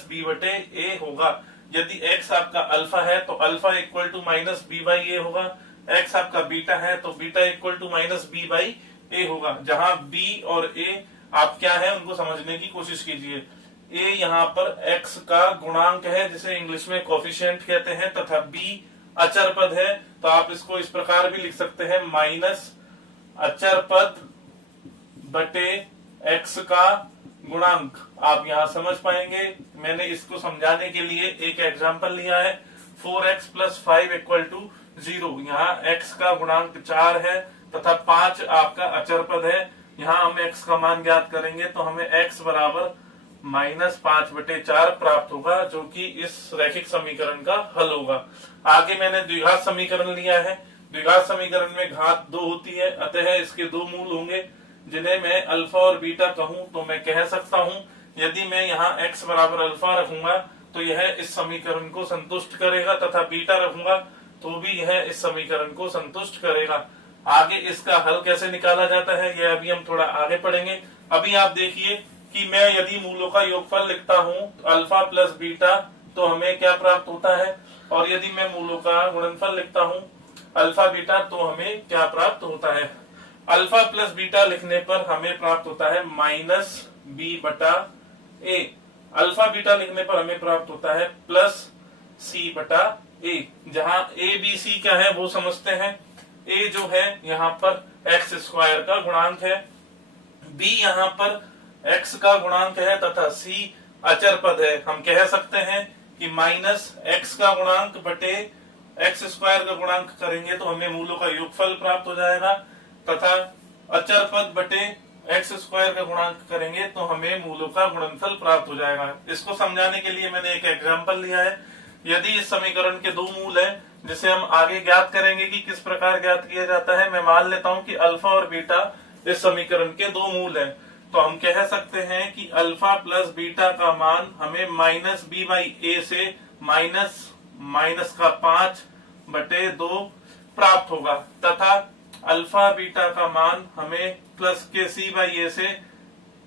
-b/a होगा। यदि x आपका अल्फा है तो अल्फा = -b/a होगा, x आपका बीटा है तो बीटा = -b/a होगा। जहां b और a आप क्या है उनको समझने की कोशिश कीजिए। a यहाँ पर x का गुणांक है जिसे इंग्लिश में कोफिशिएंट कहते हैं, तथा b अचर पद है, तो आप इसको इस प्रकार भी लिख सकते हैं माइनस अचर पद बटे x का गुणांक। आप यहाँ समझ पाएंगे, मैंने इसको समझाने के लिए एक एग्जांपल लिया है। 4x + 5 = 0। यहाँ x का गुणांक 4 है तथा 5 आपका अचर पद है। यहाँ हम x का मान ज्ञात करेंगे तो हमें x बराबर -5/4 प्राप्त होगा, जो कि इस रैखिक समीकरण का हल होगा। आगे मैंने द्विघात समीकरण लिया है। द्विघात समीकरण में घात 2 होती है, अतः इसके 2 मूल होंगे जिन्हें मैं अल्फा और बीटा कहूं तो मैं कह सकता हूं यदि मैं यहाँ x बराबर अल्फा रखूंगा तो यह इस समीकरण को संतुष्ट करेगा, तथा बीटा रखूंगा तो भी यह इस समीकरण को संतुष्ट करेगा। आगे इसका हल कैसे निकाला जाता है यह अभी हम थोड़ा आगे पढ़ेंगे। अभी आप देखिए कि मैं यदि मूलों का योगफल लिखता हूँ अल्फा प्लस बीटा तो हमें क्या प्राप्त होता है, और यदि मैं मूलों का गुणनफल लिखता हूँ अल्फा बीटा तो हमें क्या प्राप्त होता है। अल्फा प्लस बीटा लिखने पर हमें प्राप्त होता है -b/a। अल्फा बीटा लिखने पर हमें प्राप्त होता है +c/a। जहां a b c क्या है वो समझते हैं। a जो है यहाँ पर x² का गुणांक है, b यहाँ पर x का गुणांक है तथा c अचर पद है। हम कह सकते हैं कि -x का गुणांक बटे x² का गुणांक करेंगे तो हमें मूलों का योगफल प्राप्त हो जाएगा, तथा अचर पद बटे x² का गुणांक करेंगे तो हमें मूलों का गुणनफल प्राप्त हो जाएगा। इसको समझाने के लिए मैंने एक एग्जांपल लिया है। यदि इस समीकरण के 2 मूल हैं जिसे हम आगे ज्ञात करेंगे कि किस प्रकार ज्ञात किया जाता है, मैं मान लेता हूं कि अल्फा और बीटा इस समीकरण के 2 मूल हैं, तो हम कह सकते हैं कि अल्फा प्लस बीटा का मान हमें -b/a से -5/2 प्राप्त होगा, तथा अल्फा बीटा का मान हमें +c/a से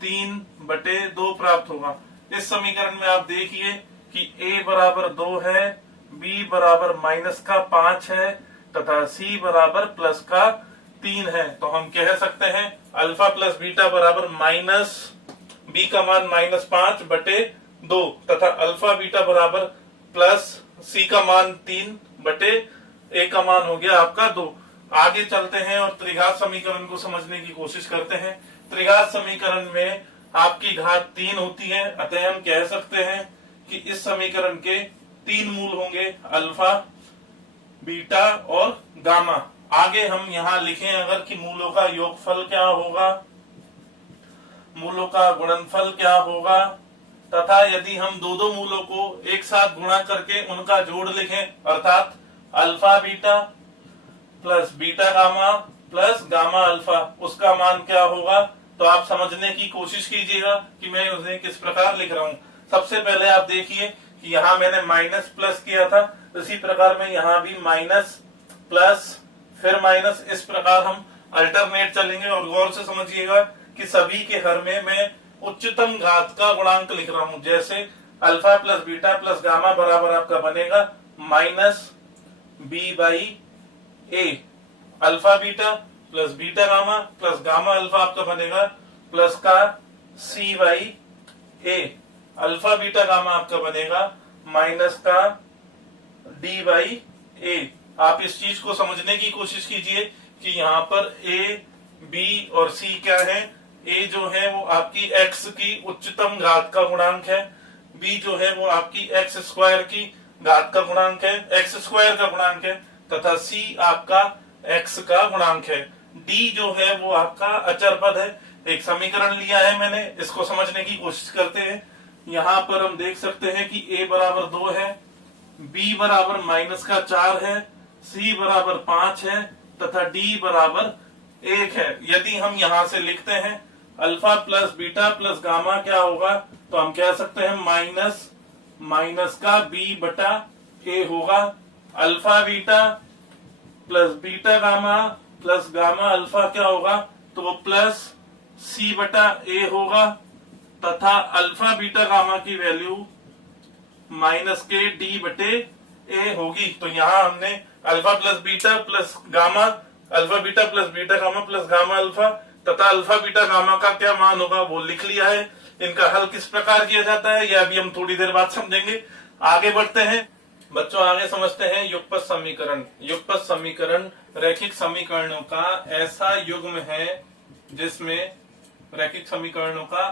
3/2 प्राप्त होगा। इस समीकरण में आप देखिए कि a बराबर 2 है, b बराबर -5 है तथा c बराबर +3 है। तो हम कह सकते हैं अल्फा प्लस बीटा बराबर b का मान -5/2 तथा अल्फा बीटा बराबर +c का मान 3/a का मान हो गया आपका 2। आगे चलते हैं और त्रिघात समीकरण को समझने की कोशिश करते हैं। त्रिघात समीकरण में आपकी घात 3 होती है, अतः हम कह सकते हैं कि इस समीकरण के 3 मूल होंगे अल्फा, बीटा और गामा। आगे हम यहाँ लिखें अगर कि मूलों का योगफल क्या होगा, मूलों का गुणनफल क्या होगा, तथा यदि हम 2 मूलों को एक साथ गुणा करके उनका जोड़ लिखें अर्थात alpha beta plus beta gamma plus gamma alpha, उसका मान क्या होगा, तो तो आप समझने की कोशिश कीजिएगा कि मैं उसे किस प्रकार लिख रहा हूँ। सबसे पहले आप देखिए कि यहाँ मैंने माइनस प्लस किया था, इसी प्रकार में यहाँ भी माइनस प्लस फिर माइनस, इस प्रकार हम अल्टरनेट चलेंगे। और गौर से समझिएगा कि सभी के हर में मैं उच्चतम घात का गुणांक लिख रहा हूं। जैसे alpha plus beta plus gamma बराबर आपका बनेगा minus B by A. Alpha beta plus beta gamma plus gamma alpha आपका बनेगा प्लस का C by A. Alpha beta gamma आपका बनेगा माइनस का डी बाई ए। आप इस चीज को समझने की कोशिश कीजिए कि यहाँ पर ए बी और सी क्या है। ए जो है वो आपकी एक्स की उच्चतम घात का गुणांक है, बी जो है वो आपकी एक्स स्क्वायर की घात का गुणांक है, एक्स स्क्वायर का गुणांक है, तथा सी आपका एक्स का गुणांक है। डी जो है वो आपका अचर पद है। एक समीकरण लिया है मैंने, इसको समझने की कोशिश करते हैं। यहाँ पर हम देख सकते हैं कि a बराबर 2 है, b बराबर माइनस का 4 है, c बराबर 5 है तथा d बराबर 1 है। यदि हम यहाँ से लिखते हैं alpha plus beta plus gamma क्या होगा, तो हम कह सकते हैं माइनस माइनस का b बटा a होगा। Alpha beta plus beta gamma plus gamma alpha क्या होगा, तो वो प्लस c बटा a होगा तथा अल्फा बीटा गामा की वैल्यू माइनस के डी बटे ए होगी। तो यहाँ हमने alpha plus beta plus gamma, alpha beta plus beta gamma plus gamma alpha तथा अल्फा बीटा गामा का क्या मान होगा वो लिख लिया है। इनका हल किस प्रकार किया जाता है यह अभी हम थोड़ी देर बाद समझेंगे। आगे बढ़ते हैं बच्चों, आगे समझते हैं युगपत समीकरण। युगपत समीकरण रैखिक समीकरणों का ऐसा युग्म है जिसमें रैखिक समीकरणों का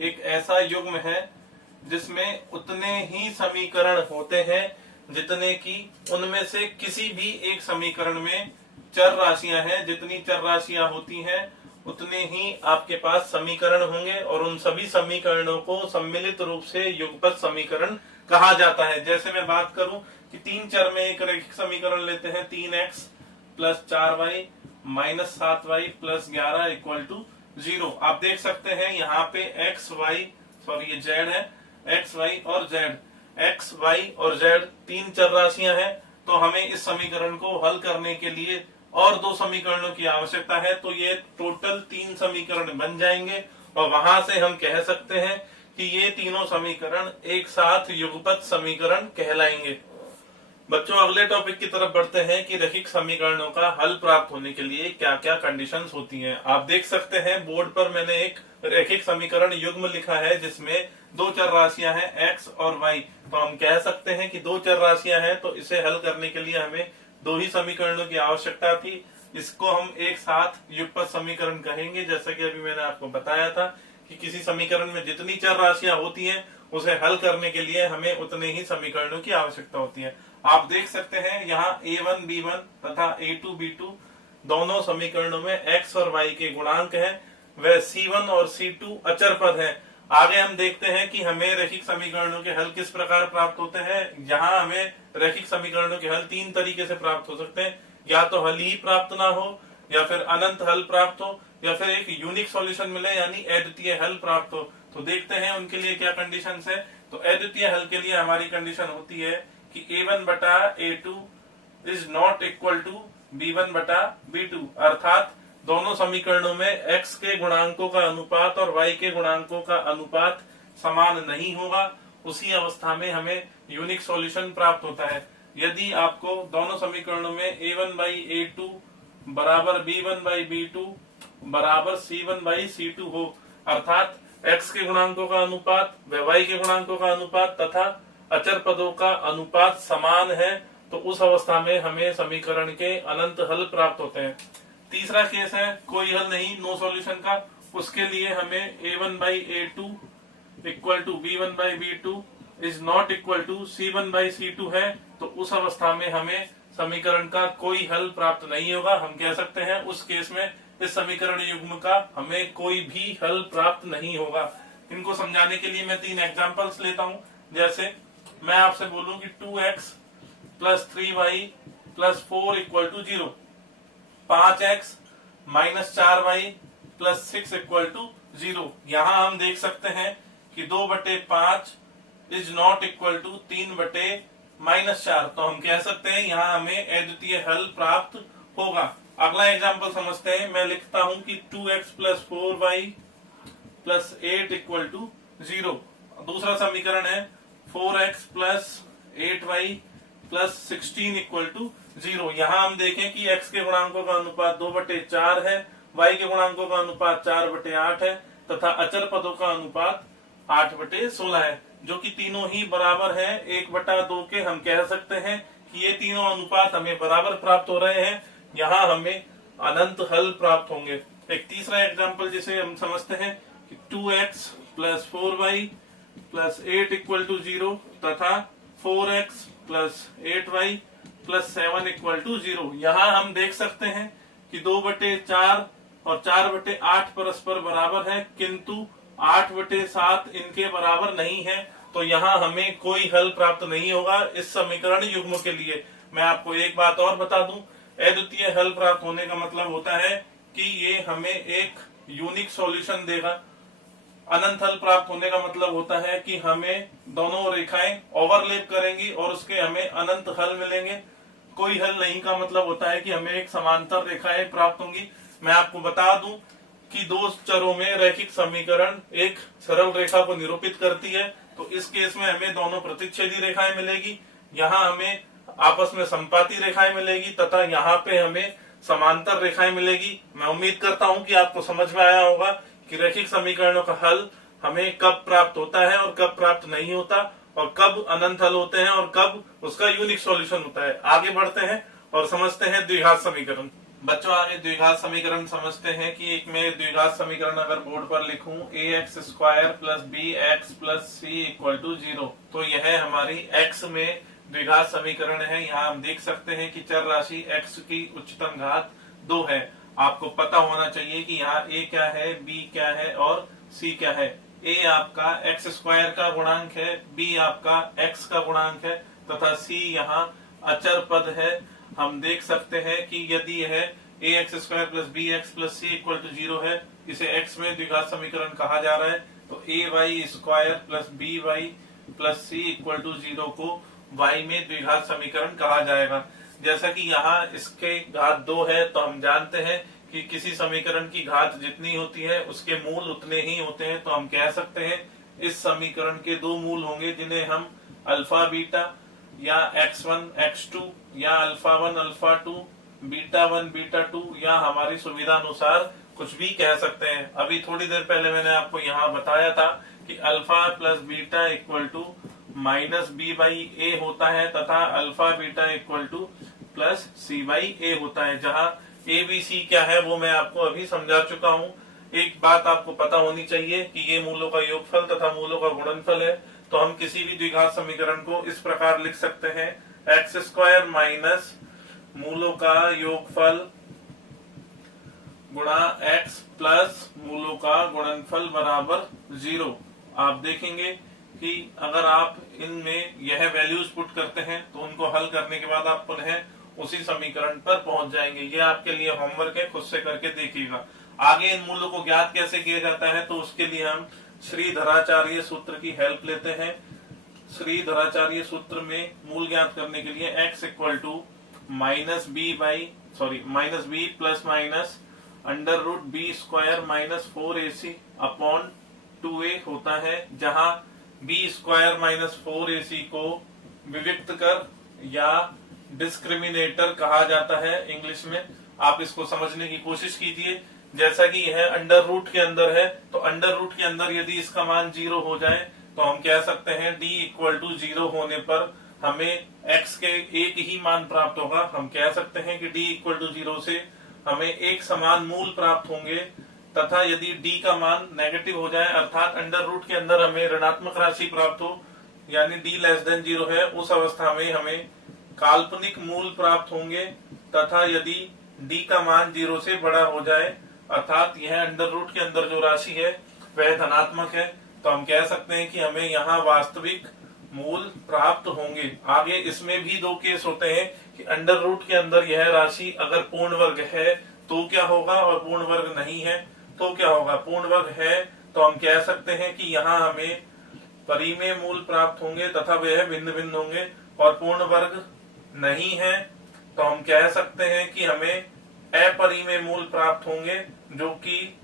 एक ऐसा युग्म है जिसमें उतने ही समीकरण होते हैं जितने की उनमें से किसी भी एक समीकरण में चर राशियां हैं। जितनी चर राशियां होती हैं उतने ही आपके पास समीकरण होंगे और उन सभी समीकरणों को सम्मिलित रूप से युगपत समीकरण कहा जाता है। जैसे मैं बात करूं कि 3 चर में एक रैखिक समीकरण लेते हैं, 3x plus 4y minus 7y plus 11 equal to 0। आप देख सकते हैं यहाँ पे x y सॉरी ये z है, x y और z, x y और z 3 चर राशियां हैं। तो हमें इस समीकरण को हल करने के लिए और 2 समीकरणों की आवश्यकता है। तो ये टोटल 3 समीकरण बन जाएंगे और वहां से हम कह सकते हैं कि ये तीनों समीकरण एक साथ युगपत समीकरण कहलाएंगे। बच्चों अगले टॉपिक की तरफ बढ़ते हैं कि रैखिक समीकरणों का हल प्राप्त होने के लिए क्या क्या कंडीशंस होती हैं। आप देख सकते हैं बोर्ड पर मैंने एक रैखिक समीकरण युग्म लिखा है जिसमें 2 चर राशियां हैं x और y। तो हम कह सकते हैं कि 2 चर राशियां हैं तो इसे हल करने के लिए हमें 2 ही समीकरणों की आवश्यकता थी। इसको हम एक साथ युगपत समीकरण कहेंगे। जैसा कि अभी मैंने आपको बताया था कि किसी समीकरण में जितनी चर राशियां होती हैं उसे हल करने के लिए हमें उतने ही समीकरणों की आवश्यकता होती है। आप देख सकते हैं यहाँ a1 b1 तथा a2 b2 दोनों समीकरणों में x और y के गुणांक हैं, वह c1 और c2 अचर पद हैं। आगे हम देखते हैं कि हमें रैखिक समीकरणों के हल किस प्रकार प्राप्त होते हैं। यहाँ हमें रैखिक समीकरणों के हल 3 तरीके से प्राप्त हो सकते हैं, या तो हल ही प्राप्त ना हो, या फिर अनंत हल प्राप्त हो, या फिर एक यूनिक सॉल्यूशन मिले यानी अद्वितीय हल प्राप्त हो। तो देखते हैं उनके लिए क्या कंडीशंस है। तो अद्वितीय हल के लिए हमारी कंडीशन होती है कि a1 बटा a2 is not equal to b1 बटा b2, अर्थात दोनों समीकरणों में x के गुणांकों का अनुपात और y के गुणांकों का अनुपात समान नहीं होगा। उसी अवस्था में हमें यूनिक सॉल्यूशन प्राप्त होता है। यदि आपको दोनों समीकरणों में a1 बाई a2 बराबर b1 बाई b2 बराबर c1 बाई c2 हो, अर्थात x के गुणांकों का अनुपात व y के गुणांकों का अनुपात तथा अचर पदों का अनुपात समान है, तो उस अवस्था में हमें समीकरण के अनंत हल प्राप्त होते हैं। तीसरा केस है कोई हल नहीं, नो सॉल्यूशन का। उसके लिए हमें a1 by a2 equal to b1 by b2 is not equal to c1 by c2 है। तो उस अवस्था में हमें समीकरण का कोई हल प्राप्त नहीं होगा। हम कह सकते हैं उस केस में इस समीकरण युग्म का हमें कोई भी हल प्राप्त नहीं होगा। इनको समझाने के लिए मैं 3 एग्जांपल्स लेता हूं। जैसे मैं आपसे बोलूं कि 2x plus 3y plus 4 equal to 0, 5x minus 4y plus 6 equal to 0। यहाँ हम देख सकते हैं कि 2/5 इज नॉट इक्वल टू 3/-4। तो हम कह सकते हैं यहाँ हमें अद्वितीय हल प्राप्त होगा। अगला एग्जाम्पल समझते हैं। मैं लिखता हूं कि 2x plus 4y plus 8 equal to 0। दूसरा समीकरण है 4x plus 8y plus 16 equal to 0। यहाँ हम देखें कि x के गुणांकों का अनुपात 2/4 है, y के गुणांकों का अनुपात 4/8 है तथा अचर पदों का अनुपात 8/16 है, जो कि तीनों ही बराबर है 1/2 के। हम कह सकते हैं कि ये तीनों अनुपात हमें बराबर प्राप्त हो रहे हैं। यहाँ हमें अनंत हल प्राप्त होंगे। एक तीसरा एग्जाम्पल जिसे हम समझते हैं कि 2x plus 4y plus 8 equal to 0 तथा 4x plus 8y plus 7 equal to 0। यहाँ हम देख सकते हैं कि 2/4 और 4/8 परस्पर बराबर है, किंतु 8/7 इनके बराबर नहीं है। तो यहाँ हमें कोई हल प्राप्त नहीं होगा इस समीकरण युग्म के लिए। मैं आपको एक बात और बता दूं, अद्वितीय हल प्राप्त होने का मतलब होता है कि ये हमें एक यूनिक सॉल्यूशन देगा। अनंत हल प्राप्त होने का मतलब होता है कि हमें दोनों रेखाएं ओवरलैप करेंगी और उसके हमें अनंत हल मिलेंगे। कोई हल नहीं का मतलब होता है कि हमें एक समांतर रेखाएं प्राप्त होंगी। मैं आपको बता दूं कि दो चरों में रैखिक समीकरण एक सरल रेखा को निरूपित करती है, तो इस केस में हमें दोनों प्रतिच्छेदी रेखाएं मिलेगी, यहाँ हमें आपस में संपाती रेखाएं मिलेगी तथा यहाँ पे हमें समांतर रेखाएं मिलेगी। मैं उम्मीद करता हूं कि आपको समझ में आया होगा कि रैखिक समीकरणों का हल हमें कब प्राप्त होता है और कब प्राप्त नहीं होता, और कब अनंत हल होते हैं और कब उसका यूनिक सॉल्यूशन होता है। आगे बढ़ते हैं और समझते हैं द्विघात समीकरण। बच्चों, आगे द्विघात समीकरण समझते हैं कि एक मैं द्विघात समीकरण अगर बोर्ड पर लिखूं ax² plus bx plus c equal to 0, तो यह हमारी x में द्विघात समीकरण है। यहाँ हम देख सकते हैं कि चर राशि x की उच्चतम घात 2 है। आपको पता होना चाहिए कि यहाँ a क्या है, b क्या है और c क्या है। a आपका x² का गुणांक है, b आपका x का गुणांक है तथा c यहाँ अचर पद है। हम देख सकते हैं कि यदि यह ax² plus bx plus c equal to 0 है, इसे x में द्विघात समीकरण कहा जा रहा है, तो ay² plus by plus c equal to 0 को y में द्विघात समीकरण कहा जाएगा। जैसा कि यहाँ इसके घात 2 है, तो हम जानते हैं कि किसी समीकरण की घात जितनी होती है उसके मूल उतने ही होते हैं। तो हम कह सकते हैं इस समीकरण के 2 मूल होंगे, जिन्हें हम अल्फा बीटा या x1 x2 या अल्फा1 अल्फा2 बीटा1 बीटा2 या हमारी सुविधा अनुसार कुछ भी कह सकते हैं। अभी थोड़ी देर पहले मैंने आपको यहाँ बताया था कि alpha plus beta equal to minus b/a होता है तथा alpha beta equal to plus c/a होता है, जहाँ a b c क्या है वो मैं आपको अभी समझा चुका हूँ। एक बात आपको पता होनी चाहिए कि ये मूलों का योगफल तथा मूलों का गुणनफल है। तो हम किसी भी द्विघात समीकरण को इस प्रकार लिख सकते हैं, x² माइनस मूलों का योगफल गुणा x प्लस मूलों का गुणनफल बराबर 0। आप देखेंगे कि अगर आप इनमें यह वैल्यूज पुट करते हैं तो उनको हल करने के बाद आप पुनः उसी समीकरण पर पहुंच जाएंगे। ये आपके लिए होमवर्क है, खुद से करके देखिएगा। आगे इन मूल्यों को ज्ञात कैसे किया जाता है, तो उसके लिए हम श्रीधराचार्य सूत्र की हेल्प लेते हैं। श्रीधराचार्य सूत्र में मूल ज्ञात करने के लिए x equal to minus B plus minus under root b² minus 4ac upon 2a होता है, जहां b² माइनस 4ac को विविक्त कर या डिस्क्रिमिनेटर कहा जाता है इंग्लिश में। आप इसको समझने की कोशिश कीजिए। जैसा कि यह अंडर रूट के अंदर है, तो अंडर रूट के अंदर यदि इसका मान 0 हो जाए तो हम कह सकते हैं d इक्वल टू 0 होने पर हमें x के एक ही मान प्राप्त होगा। हम कह सकते हैं कि d इक्वल टू 0 से हमें एक समान मूल प्राप्त होंगे, तथा यदि d का मान नेगेटिव हो जाए अर्थात अंडर रूट के अंदर हमें ऋणात्मक राशि प्राप्त हो, यानी d लेस देन 0 है, उस अवस्था में हमें काल्पनिक मूल प्राप्त होंगे। तथा यदि d का मान 0 से बड़ा हो जाए अर्थात यह अंडर रूट के अंदर जो राशि है वह धनात्मक है, तो हम कह सकते हैं कि हमें यहाँ वास्तविक मूल प्राप्त होंगे। आगे इसमें भी 2 केस होते हैं कि अंडर रूट के अंदर यह राशि अगर पूर्ण वर्ग है तो क्या होगा और पूर्ण वर्ग नहीं है तो क्या होगा, पूर्ण वर्ग है तो हम कह सकते हैं कि यहाँ हमें परिमेय मूल प्राप्त होंगे तथा वे भिन्न भिन्न होंगे, और पूर्ण वर्ग नहीं है तो हम कह सकते हैं कि हमें अपरिमेय मूल प्राप्त होंगे जो कि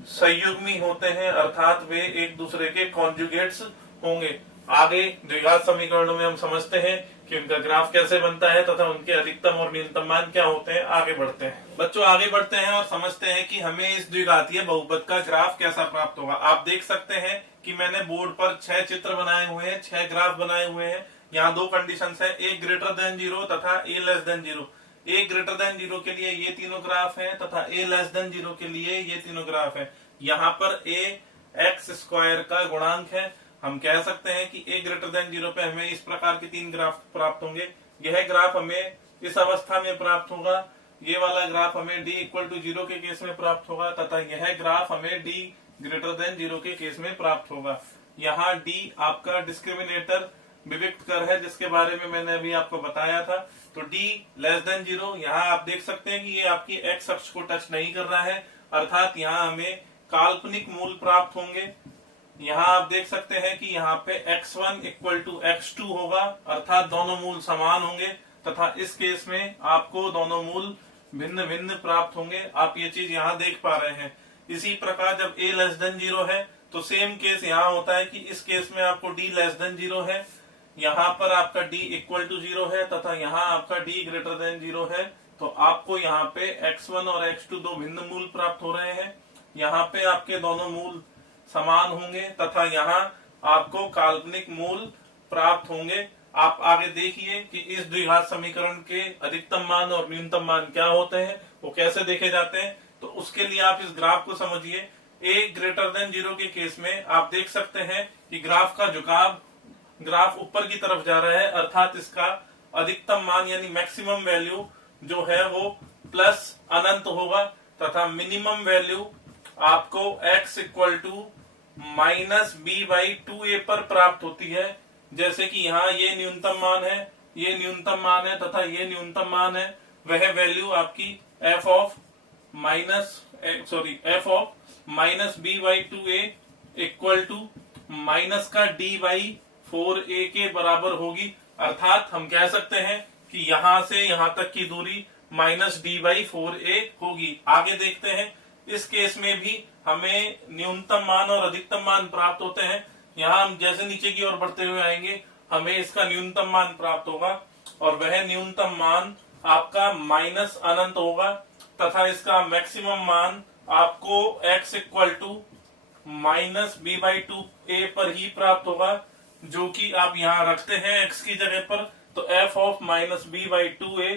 संयुग्मी होते हैं, अर्थात वे एक दूसरे के कॉन्जुगेट्स होंगे। आगे द्विघात समीकरणों में हम समझते हैं कि उनका ग्राफ कैसे बनता है तथा उनके अधिकतम और न्यूनतम मान क्या होते हैं। आगे बढ़ते हैं बच्चों, आगे बढ़ते हैं और समझते हैं कि हमें इस द्विघातीय बहुपद का ग्राफ कैसा प्राप्त होगा। आप देख सकते हैं कि मैंने बोर्ड पर 6 चित्र बनाए हुए हैं, 6 ग्राफ बनाए हुए हैं। यहाँ 2 कंडीशंस है, ए ग्रेटर देन 0 तथा ए लेस देन 0। ए ग्रेटर देन 0 के लिए ये तीनों ग्राफ हैं तथा ए लेस देन 0 के लिए ये तीनों ग्राफ हैं। यहाँ पर ए एक्स स्क्वायर का गुणांक है। हम कह सकते हैं कि ए ग्रेटर देन 0 पे हमें इस प्रकार के 3 ग्राफ प्राप्त होंगे। यह ग्राफ हमें इस अवस्था में प्राप्त होगा, ये वाला ग्राफ हमें डी इक्वल टू 0 के केस में प्राप्त होगा तथा यह ग्राफ हमें डी ग्रेटर देन 0 के केस में प्राप्त होगा। यहाँ डी आपका डिस्क्रिमिनेटर विविक्त कर है जिसके बारे में मैंने अभी आपको बताया था। तो डी लेस देन 0, यहाँ आप देख सकते हैं कि ये आपकी एक्स अक्ष को टच नहीं कर रहा है, अर्थात यहाँ हमें काल्पनिक मूल प्राप्त होंगे। यहाँ आप देख सकते हैं कि यहाँ पे x1 इक्वल टू x2 होगा, अर्थात दोनों मूल समान होंगे तथा इस केस में आपको दोनों मूल भिन्न भिन्न प्राप्त होंगे। आप ये चीज यहाँ देख पा रहे हैं। इसी प्रकार जब a लेस देन 0 है तो सेम केस यहाँ होता है कि इस केस में आपको d लेस देन 0 है, यहाँ पर आपका d इक्वल टू 0 है तथा यहाँ आपका d ग्रेटर देन 0 है। तो आपको यहाँ पे x1 और x2 दो भिन्न मूल प्राप्त हो रहे हैं। यहाँ पे आपके दोनों मूल समान होंगे तथा यहाँ आपको काल्पनिक मूल प्राप्त होंगे। आप आगे देखिए कि इस द्विघात समीकरण के अधिकतम मान और न्यूनतम मान क्या होते हैं, वो कैसे देखे जाते हैं। तो उसके लिए आप इस ग्राफ को समझिए। ए ग्रेटर देन 0 के केस में आप देख सकते हैं कि ग्राफ का झुकाव, ग्राफ ऊपर की तरफ जा रहा है, अर्थात इसका अधिकतम मान यानी मैक्सिमम वैल्यू जो है वो प्लस अनंत होगा तथा मिनिमम वैल्यू आपको x equal to minus B by 2a पर प्राप्त होती है। जैसे कि यहाँ ये न्यूनतम मान है, ये न्यूनतम मान है तथा ये न्यूनतम मान है। वह वैल्यू आपकी f of minus B by 2a equal to minus का d बाई 4a के बराबर होगी। अर्थात हम कह सकते हैं कि यहाँ से यहाँ तक की दूरी माइनस d बाई 4a होगी। आगे देखते हैं, इस केस में भी हमें न्यूनतम मान और अधिकतम मान प्राप्त होते हैं। यहाँ हम जैसे नीचे की ओर बढ़ते हुए आएंगे हमें इसका न्यूनतम मान प्राप्त होगा और वह न्यूनतम मान आपका माइनस अनंत होगा तथा इसका मैक्सिमम मान आपको x equal to minus B by 2a पर ही प्राप्त होगा, जो कि आप यहाँ रखते हैं x की जगह पर। तो f of minus B by 2a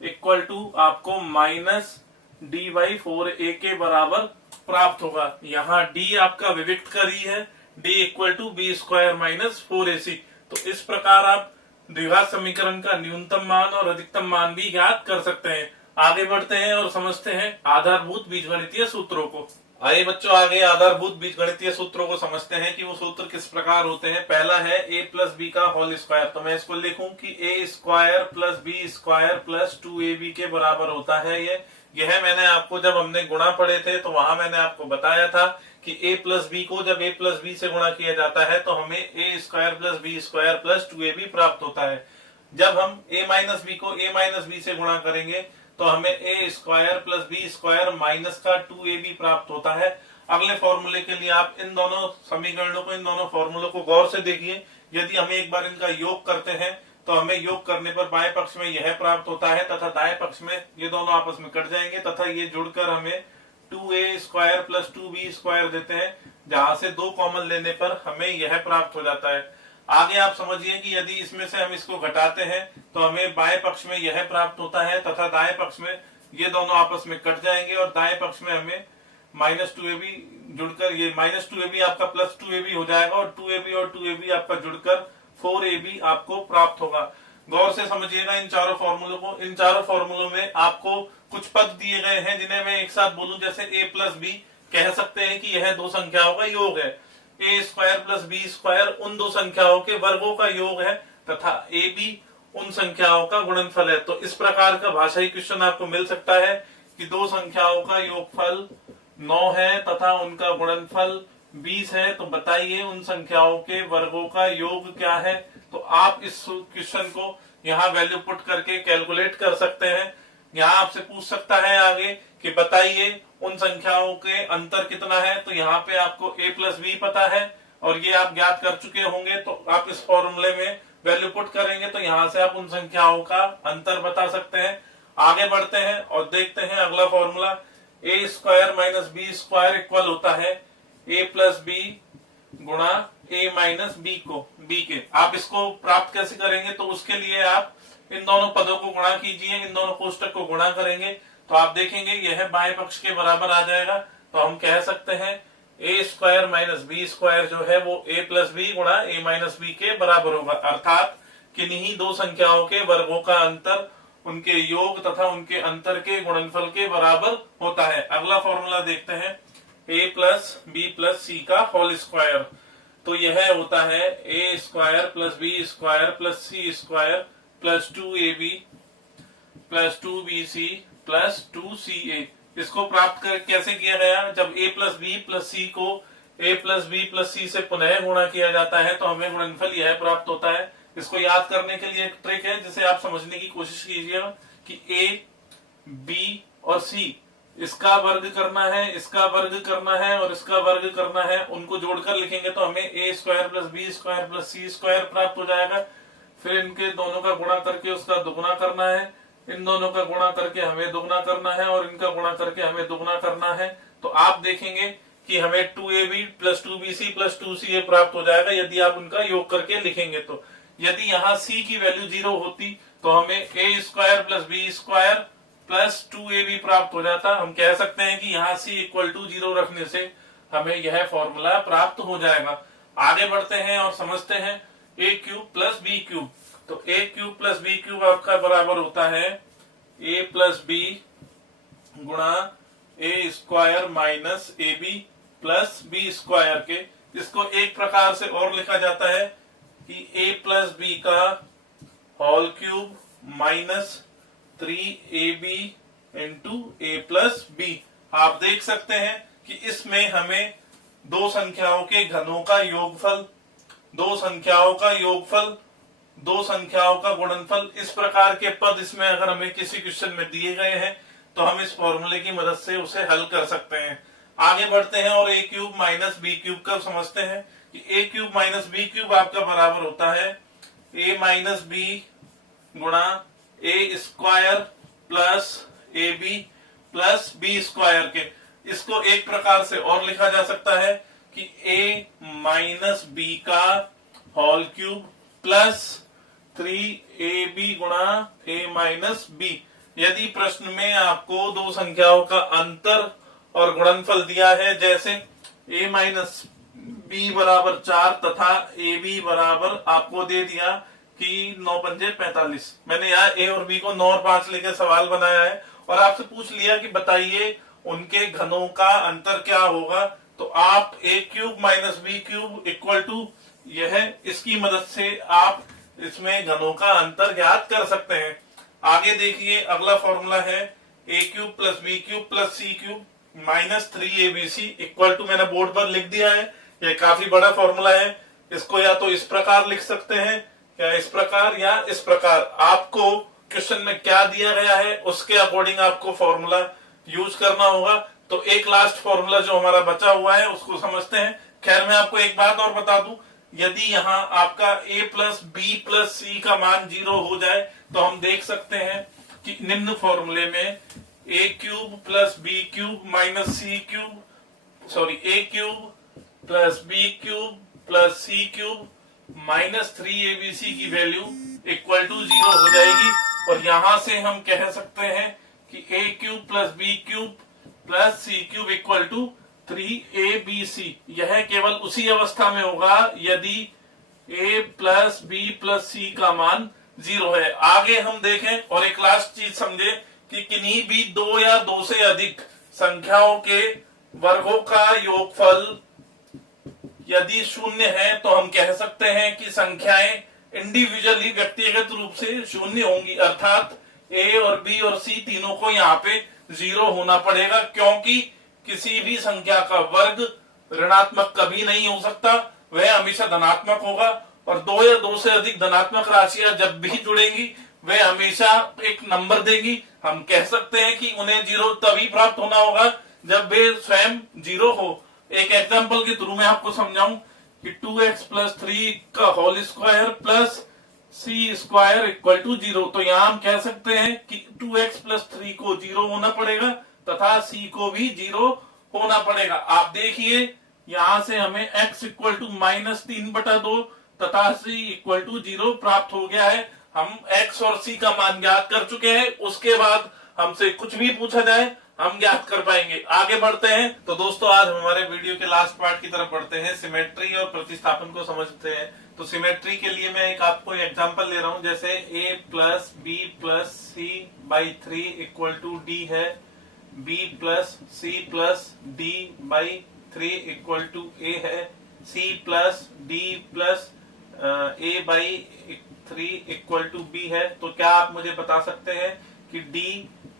equal to आपको माइनस d बाई 4a के बराबर प्राप्त होगा। यहाँ d आपका विविक्त कर ही है, d equal to B square minus 4ac। तो इस प्रकार आप द्विघात समीकरण का न्यूनतम मान और अधिकतम मान भी ज्ञात कर सकते हैं। आगे बढ़ते हैं और समझते हैं आधारभूत बीजगणितीय सूत्रों को। आइए बच्चों, आगे आधारभूत बीजगणितीय सूत्रों को समझते हैं कि वो सूत्र किस प्रकार होते हैं। पहला है a प्लस बी का होल स्क्वायर। तो मैं इसको लिखूं कि a square plus B square plus 2ab के बराबर होता है। यह मैंने आपको जब हमने गुणा पढ़े थे तो वहां मैंने आपको बताया था कि a प्लस बी को जब a प्लस बी से गुणा किया जाता है तो हमें a square plus B square plus 2ab प्राप्त होता है। जब हम a माइनस बी को a माइनस बी से गुणा करेंगे तो हमें a square plus B square minus का 2ab प्राप्त होता है। अगले फॉर्मूले के लिए आप इन दोनों समीकरणों को, इन दोनों फॉर्मूलों को गौर से देखिए। यदि हम एक बार इनका योग करते हैं तो हमें योग करने पर बाएं पक्ष में यह प्राप्त होता है तथा दाएं पक्ष में ये दोनों आपस में कट जाएंगे तथा ये जुड़कर हमें 2a square plus 2b square देते हैं, जहां से 2 कॉमन लेने पर हमें यह प्राप्त हो जाता है। आगे आप समझिए कि यदि इसमें से हम इसको घटाते हैं तो हमें बाएं पक्ष में यह प्राप्त होता है तथा दाएं पक्ष में ये दोनों आपस में कट जाएंगे और दाएं पक्ष में हमें माइनस 2ab जुड़कर ये माइनस 2ab आपका प्लस 2ab हो जाएगा और 2ab और 2ab आपका जुड़कर 4ab आपको प्राप्त होगा। गौर से समझिएगा इन चारों फॉर्मूलों को। इन चारों फॉर्मूलों में आपको कुछ पद दिए गए हैं जिन्हें मैं एक साथ बोलूं, जैसे a प्लस बी, कह सकते हैं कि यह 2 संख्याओं का योग है। a square plus B square उन 2 संख्याओं के वर्गों का योग है तथा ab उन संख्याओं का गुणनफल है। तो इस प्रकार का भाषाई क्वेश्चन आपको मिल सकता है कि 2 संख्याओं का योगफल 9 है तथा उनका गुणनफल 20 है, तो बताइए उन संख्याओं के वर्गों का योग क्या है। तो आप इस क्वेश्चन को यहाँ वैल्यू पुट करके कैलकुलेट कर सकते हैं। यहाँ आपसे पूछ सकता है आगे कि बताइए उन संख्याओं के अंतर कितना है, तो यहाँ पे आपको a प्लस बी पता है और ये आप ज्ञात कर चुके होंगे, तो आप इस फॉर्मूले में वैल्यू पुट करेंगे तो यहाँ से आप उन संख्याओं का अंतर बता सकते हैं। आगे बढ़ते हैं और देखते हैं अगला formula. A square minus B square equal होता है ए प्लस बी गुणा ए माइनस बी के। आप इसको प्राप्त कैसे करेंगे, तो उसके लिए आप इन दोनों पदों को गुणा कीजिए, इन दोनों कोष्टक को गुणा करेंगे तो आप देखेंगे यह बाएं पक्ष के बराबर आ जाएगा। तो हम कह सकते हैं ए स्क्वायर माइनस बी स्क्वायर जो है वो ए प्लस बी गुणा ए माइनस बी के बराबर होगा, अर्थात किन्हीं दो संख्याओं के वर्गों का अंतर उनके योग तथा उनके अंतर के गुणनफल के बराबर होता है। अगला फॉर्मूला देखते हैं, A plus B plus C का होल स्क्वायर। तो यह होता है A square plus B square plus C square plus 2ab plus 2bc plus 2ca। इसको प्राप्त कर कैसे किया गया, जब a plus B plus C को a plus B plus C से पुनः गुणा किया जाता है तो हमें गुणनफल यह प्राप्त होता है। इसको याद करने के लिए एक ट्रिक है जिसे आप समझने की कोशिश कीजिएगा कि a, b और c इसका वर्ग करना है, इसका वर्ग करना है और इसका वर्ग करना है, उनको जोड़कर लिखेंगे तो हमें A square plus B square plus C square प्राप्त हो जाएगा। फिर इनके दोनों का गुणा करके उसका दुगुना करना है, इन दोनों का गुणा करके हमें दुगुना करना है और इनका गुणा करके हमें दुगुना करना है। तो आप देखेंगे कि हमें 2ab plus 2bc plus 2ca प्राप्त हो जाएगा यदि आप उनका योग करके लिखेंगे। तो यदि यहाँ c की वैल्यू 0 होती तो हमें A square plus B square plus 2ab प्राप्त हो जाता। हम कह सकते हैं कि यहाँ c इक्वल टू 0 रखने से हमें यह फॉर्मूला प्राप्त हो जाएगा। आगे बढ़ते हैं और समझते हैं A cube plus B cube. तो A cube plus B cube आपका बराबर होता है ए प्लस बी गुणा A square minus A B plus B square के। इसको एक प्रकार से और लिखा जाता है कि ए प्लस बी का whole cube minus 3ab into A plus B. आप देख सकते हैं कि इसमें हमें दो संख्याओं के घनों का योगफल, दो संख्याओं का योगफल, दो संख्याओं का गुणनफल, इस प्रकार के पद इसमें अगर हमें किसी क्वेश्चन में दिए गए हैं तो हम इस फॉर्मूले की मदद से उसे हल कर सकते हैं। आगे बढ़ते हैं और A cube minus B cube का समझते हैं कि A cube minus B cube आपका बराबर होता है ए माइनस बी गुणा A square plus A B plus B square के। इसको एक प्रकार से और लिखा जा सकता है कि ए माइनस बी का होल क्यूब प्लस 3ab गुणा ए माइनस बी। यदि प्रश्न में आपको दो संख्याओं का अंतर और गुणनफल दिया है, जैसे a माइनस बी बराबर 4 तथा ए बी बराबर आपको दे दिया कि 9 पंजे 45, मैंने यहाँ a और b को 9 और 5 लेकर सवाल बनाया है और आपसे पूछ लिया कि बताइए उनके घनों का अंतर क्या होगा, तो आप a cube minus B cube equal to यह, इसकी मदद से आप इसमें घनों का अंतर ज्ञात कर सकते हैं। आगे देखिए अगला फॉर्मूला है A cube plus B cube plus C cube minus 3abc equal to, मैंने बोर्ड पर लिख दिया है। यह काफी बड़ा फॉर्मूला है, इसको या तो इस प्रकार लिख सकते हैं या इस प्रकार या इस प्रकार। आपको क्वेश्चन में क्या दिया गया है उसके अकॉर्डिंग आपको फॉर्मूला यूज करना होगा। तो एक लास्ट फॉर्मूला जो हमारा बचा हुआ है उसको समझते हैं। खैर मैं आपको एक बात और बता दूं, यदि यहाँ आपका a plus B plus C का मान 0 हो जाए तो हम देख सकते हैं कि निम्न फॉर्मूले में a cube plus B cube minus C cube, sorry a cube plus B cube plus C cube minus 3abc की वैल्यू इक्वल टू 0 हो जाएगी। और यहां से हम कह सकते हैं कि a cube plus B cube plus C cube equal to 3abc। यह केवल उसी अवस्था में होगा यदि a plus B plus C का मान 0 है। आगे हम देखें और एक लास्ट चीज समझे कि किन्हीं भी दो या दो से अधिक संख्याओं के वर्गों का योगफल यदि 0 है तो हम कह सकते हैं कि संख्याएं इंडिविजुअली व्यक्तिगत रूप से 0 होंगी, अर्थात a और b और c तीनों को यहाँ पे 0 होना पड़ेगा, क्योंकि किसी भी संख्या का वर्ग ऋणात्मक कभी नहीं हो सकता, वह हमेशा धनात्मक होगा। और दो या दो से अधिक धनात्मक राशियां जब भी जुड़ेंगी वे हमेशा एक नंबर देगी। हम कह सकते हैं कि उन्हें जीरो तभी प्राप्त होना होगा जब वे स्वयं जीरो हो। एक एग्जांपल के थ्रू मैं आपको समझाऊं कि 2x प्लस 3 का whole square plus C square equal to 0। तो यहाँ हम कह सकते हैं कि 2x प्लस 3 को 0 होना पड़ेगा तथा c को भी 0 होना पड़ेगा। आप देखिए यहां से हमें x इक्वल टू -3/2 तथा c इक्वल टू 0 प्राप्त हो गया है। हम x और c का मान ज्ञात कर चुके हैं। उसके बाद हमसे कुछ भी पूछा जाए हम ज्ञात कर पाएंगे। आगे बढ़ते हैं। तो दोस्तों आज हमारे वीडियो के लास्ट पार्ट की तरफ बढ़ते हैं, सिमेट्री और प्रतिस्थापन को समझते हैं। तो सिमेट्री के लिए मैं एक आपको एग्जांपल ले रहा हूं, जैसे a plus B plus C by 3 equal to D है, b plus C plus D by 3 equal to a है, c plus D plus a by 3 equal to b है। तो क्या आप मुझे बता सकते हैं कि d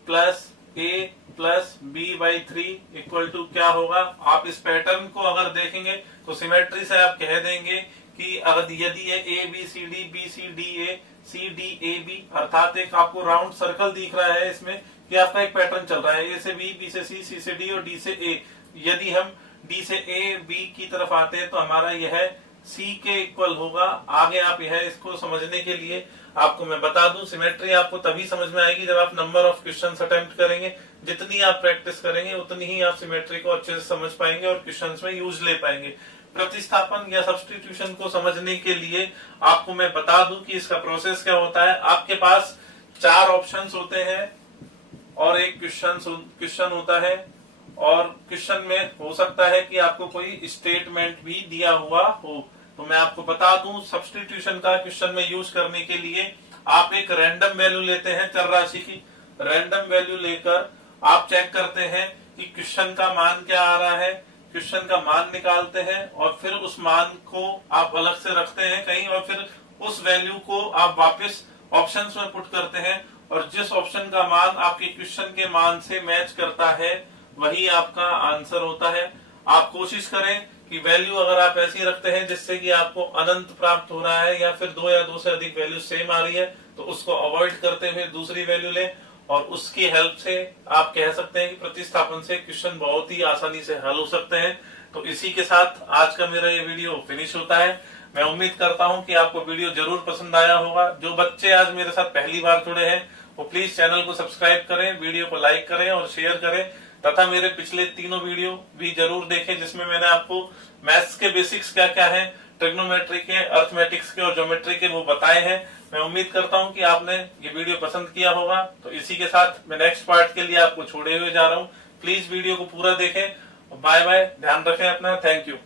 plus a plus B by 3 equal to क्या होगा? आप इस पैटर्न को अगर देखेंगे तो सिमेट्री से आप कह देंगे कि अगर यदि ये A B C D B C D A C D A B, अर्थात एक आपको राउंड सर्कल दिख रहा है इसमें कि आपका एक पैटर्न चल रहा है, ए से बी, बी से सी, सी से डी और डी से ए। यदि हम डी से ए बी की तरफ आते हैं तो हमारा यह सी के इक्वल होगा। आगे आप यह इसको समझने के लिए आपको मैं बता दूं, सिमेट्री आपको तभी समझ में आएगी जब आप नंबर ऑफ क्वेश्चंस अटेम्प्ट करेंगे। जितनी आप प्रैक्टिस करेंगे उतनी ही आप सिमेट्री को अच्छे से समझ पाएंगे और क्वेश्चंस में यूज ले पाएंगे। प्रतिस्थापन या सब्स्टिट्यूशन को समझने के लिए आपको मैं बता दूं कि इसका प्रोसेस क्या होता है। आपके पास 4 ऑप्शंस होते हैं और एक क्वेश्चन होता है, और क्वेश्चन में हो सकता है कि आपको कोई स्टेटमेंट भी दिया हुआ हो। तो मैं आपको बता दूं, सब्स्टिट्यूशन का क्वेश्चन में यूज करने के लिए आप एक रैंडम वैल्यू लेते हैं, चर राशि की रैंडम वैल्यू लेकर आप चेक करते हैं कि क्वेश्चन का मान क्या आ रहा है, क्वेश्चन का मान निकालते हैं और फिर उस मान को आप अलग से रखते हैं कहीं, और फिर उस वैल्यू को आप वापस ऑप्शंस में पुट करते हैं, और जिस ऑप्शन का मान आपके क्वेश्चन के मान से मैच करता है वही आपका आंसर होता है। आप कोशिश करें कि वैल्यू अगर आप ऐसी रखते हैं जिससे कि आपको अनंत प्राप्त हो रहा है या फिर 2 या 2 से अधिक वैल्यू सेम आ रही है तो उसको अवॉइड करते हुए दूसरी वैल्यू लें, और उसकी हेल्प से आप कह सकते हैं कि प्रतिस्थापन से क्वेश्चन बहुत ही आसानी से हल हो सकते हैं। तो इसी के साथ आज का मेरा ये वीडियो फिनिश होता है। मैं उम्मीद करता हूं कि आपको वीडियो जरूर पसंद आया होगा। जो बच्चे आज मेरे साथ पहली बार जुड़े हैं वो प्लीज चैनल को सब्सक्राइब करें, वीडियो को लाइक करें और शेयर करें, तथा मेरे पिछले 3 वीडियो भी जरूर देखें जिसमें मैंने आपको मैथ्स के बेसिक्स क्या क्या है, ट्रिग्नोमेट्री के, अर्थमेटिक्स के और ज्योमेट्री के वो बताए हैं। मैं उम्मीद करता हूं कि आपने ये वीडियो पसंद किया होगा। तो इसी के साथ मैं नेक्स्ट पार्ट के लिए आपको छोड़े हुए जा रहा हूं। प्लीज वीडियो को पूरा देखें। बाय बाय, ध्यान रखें अपना। Thank you.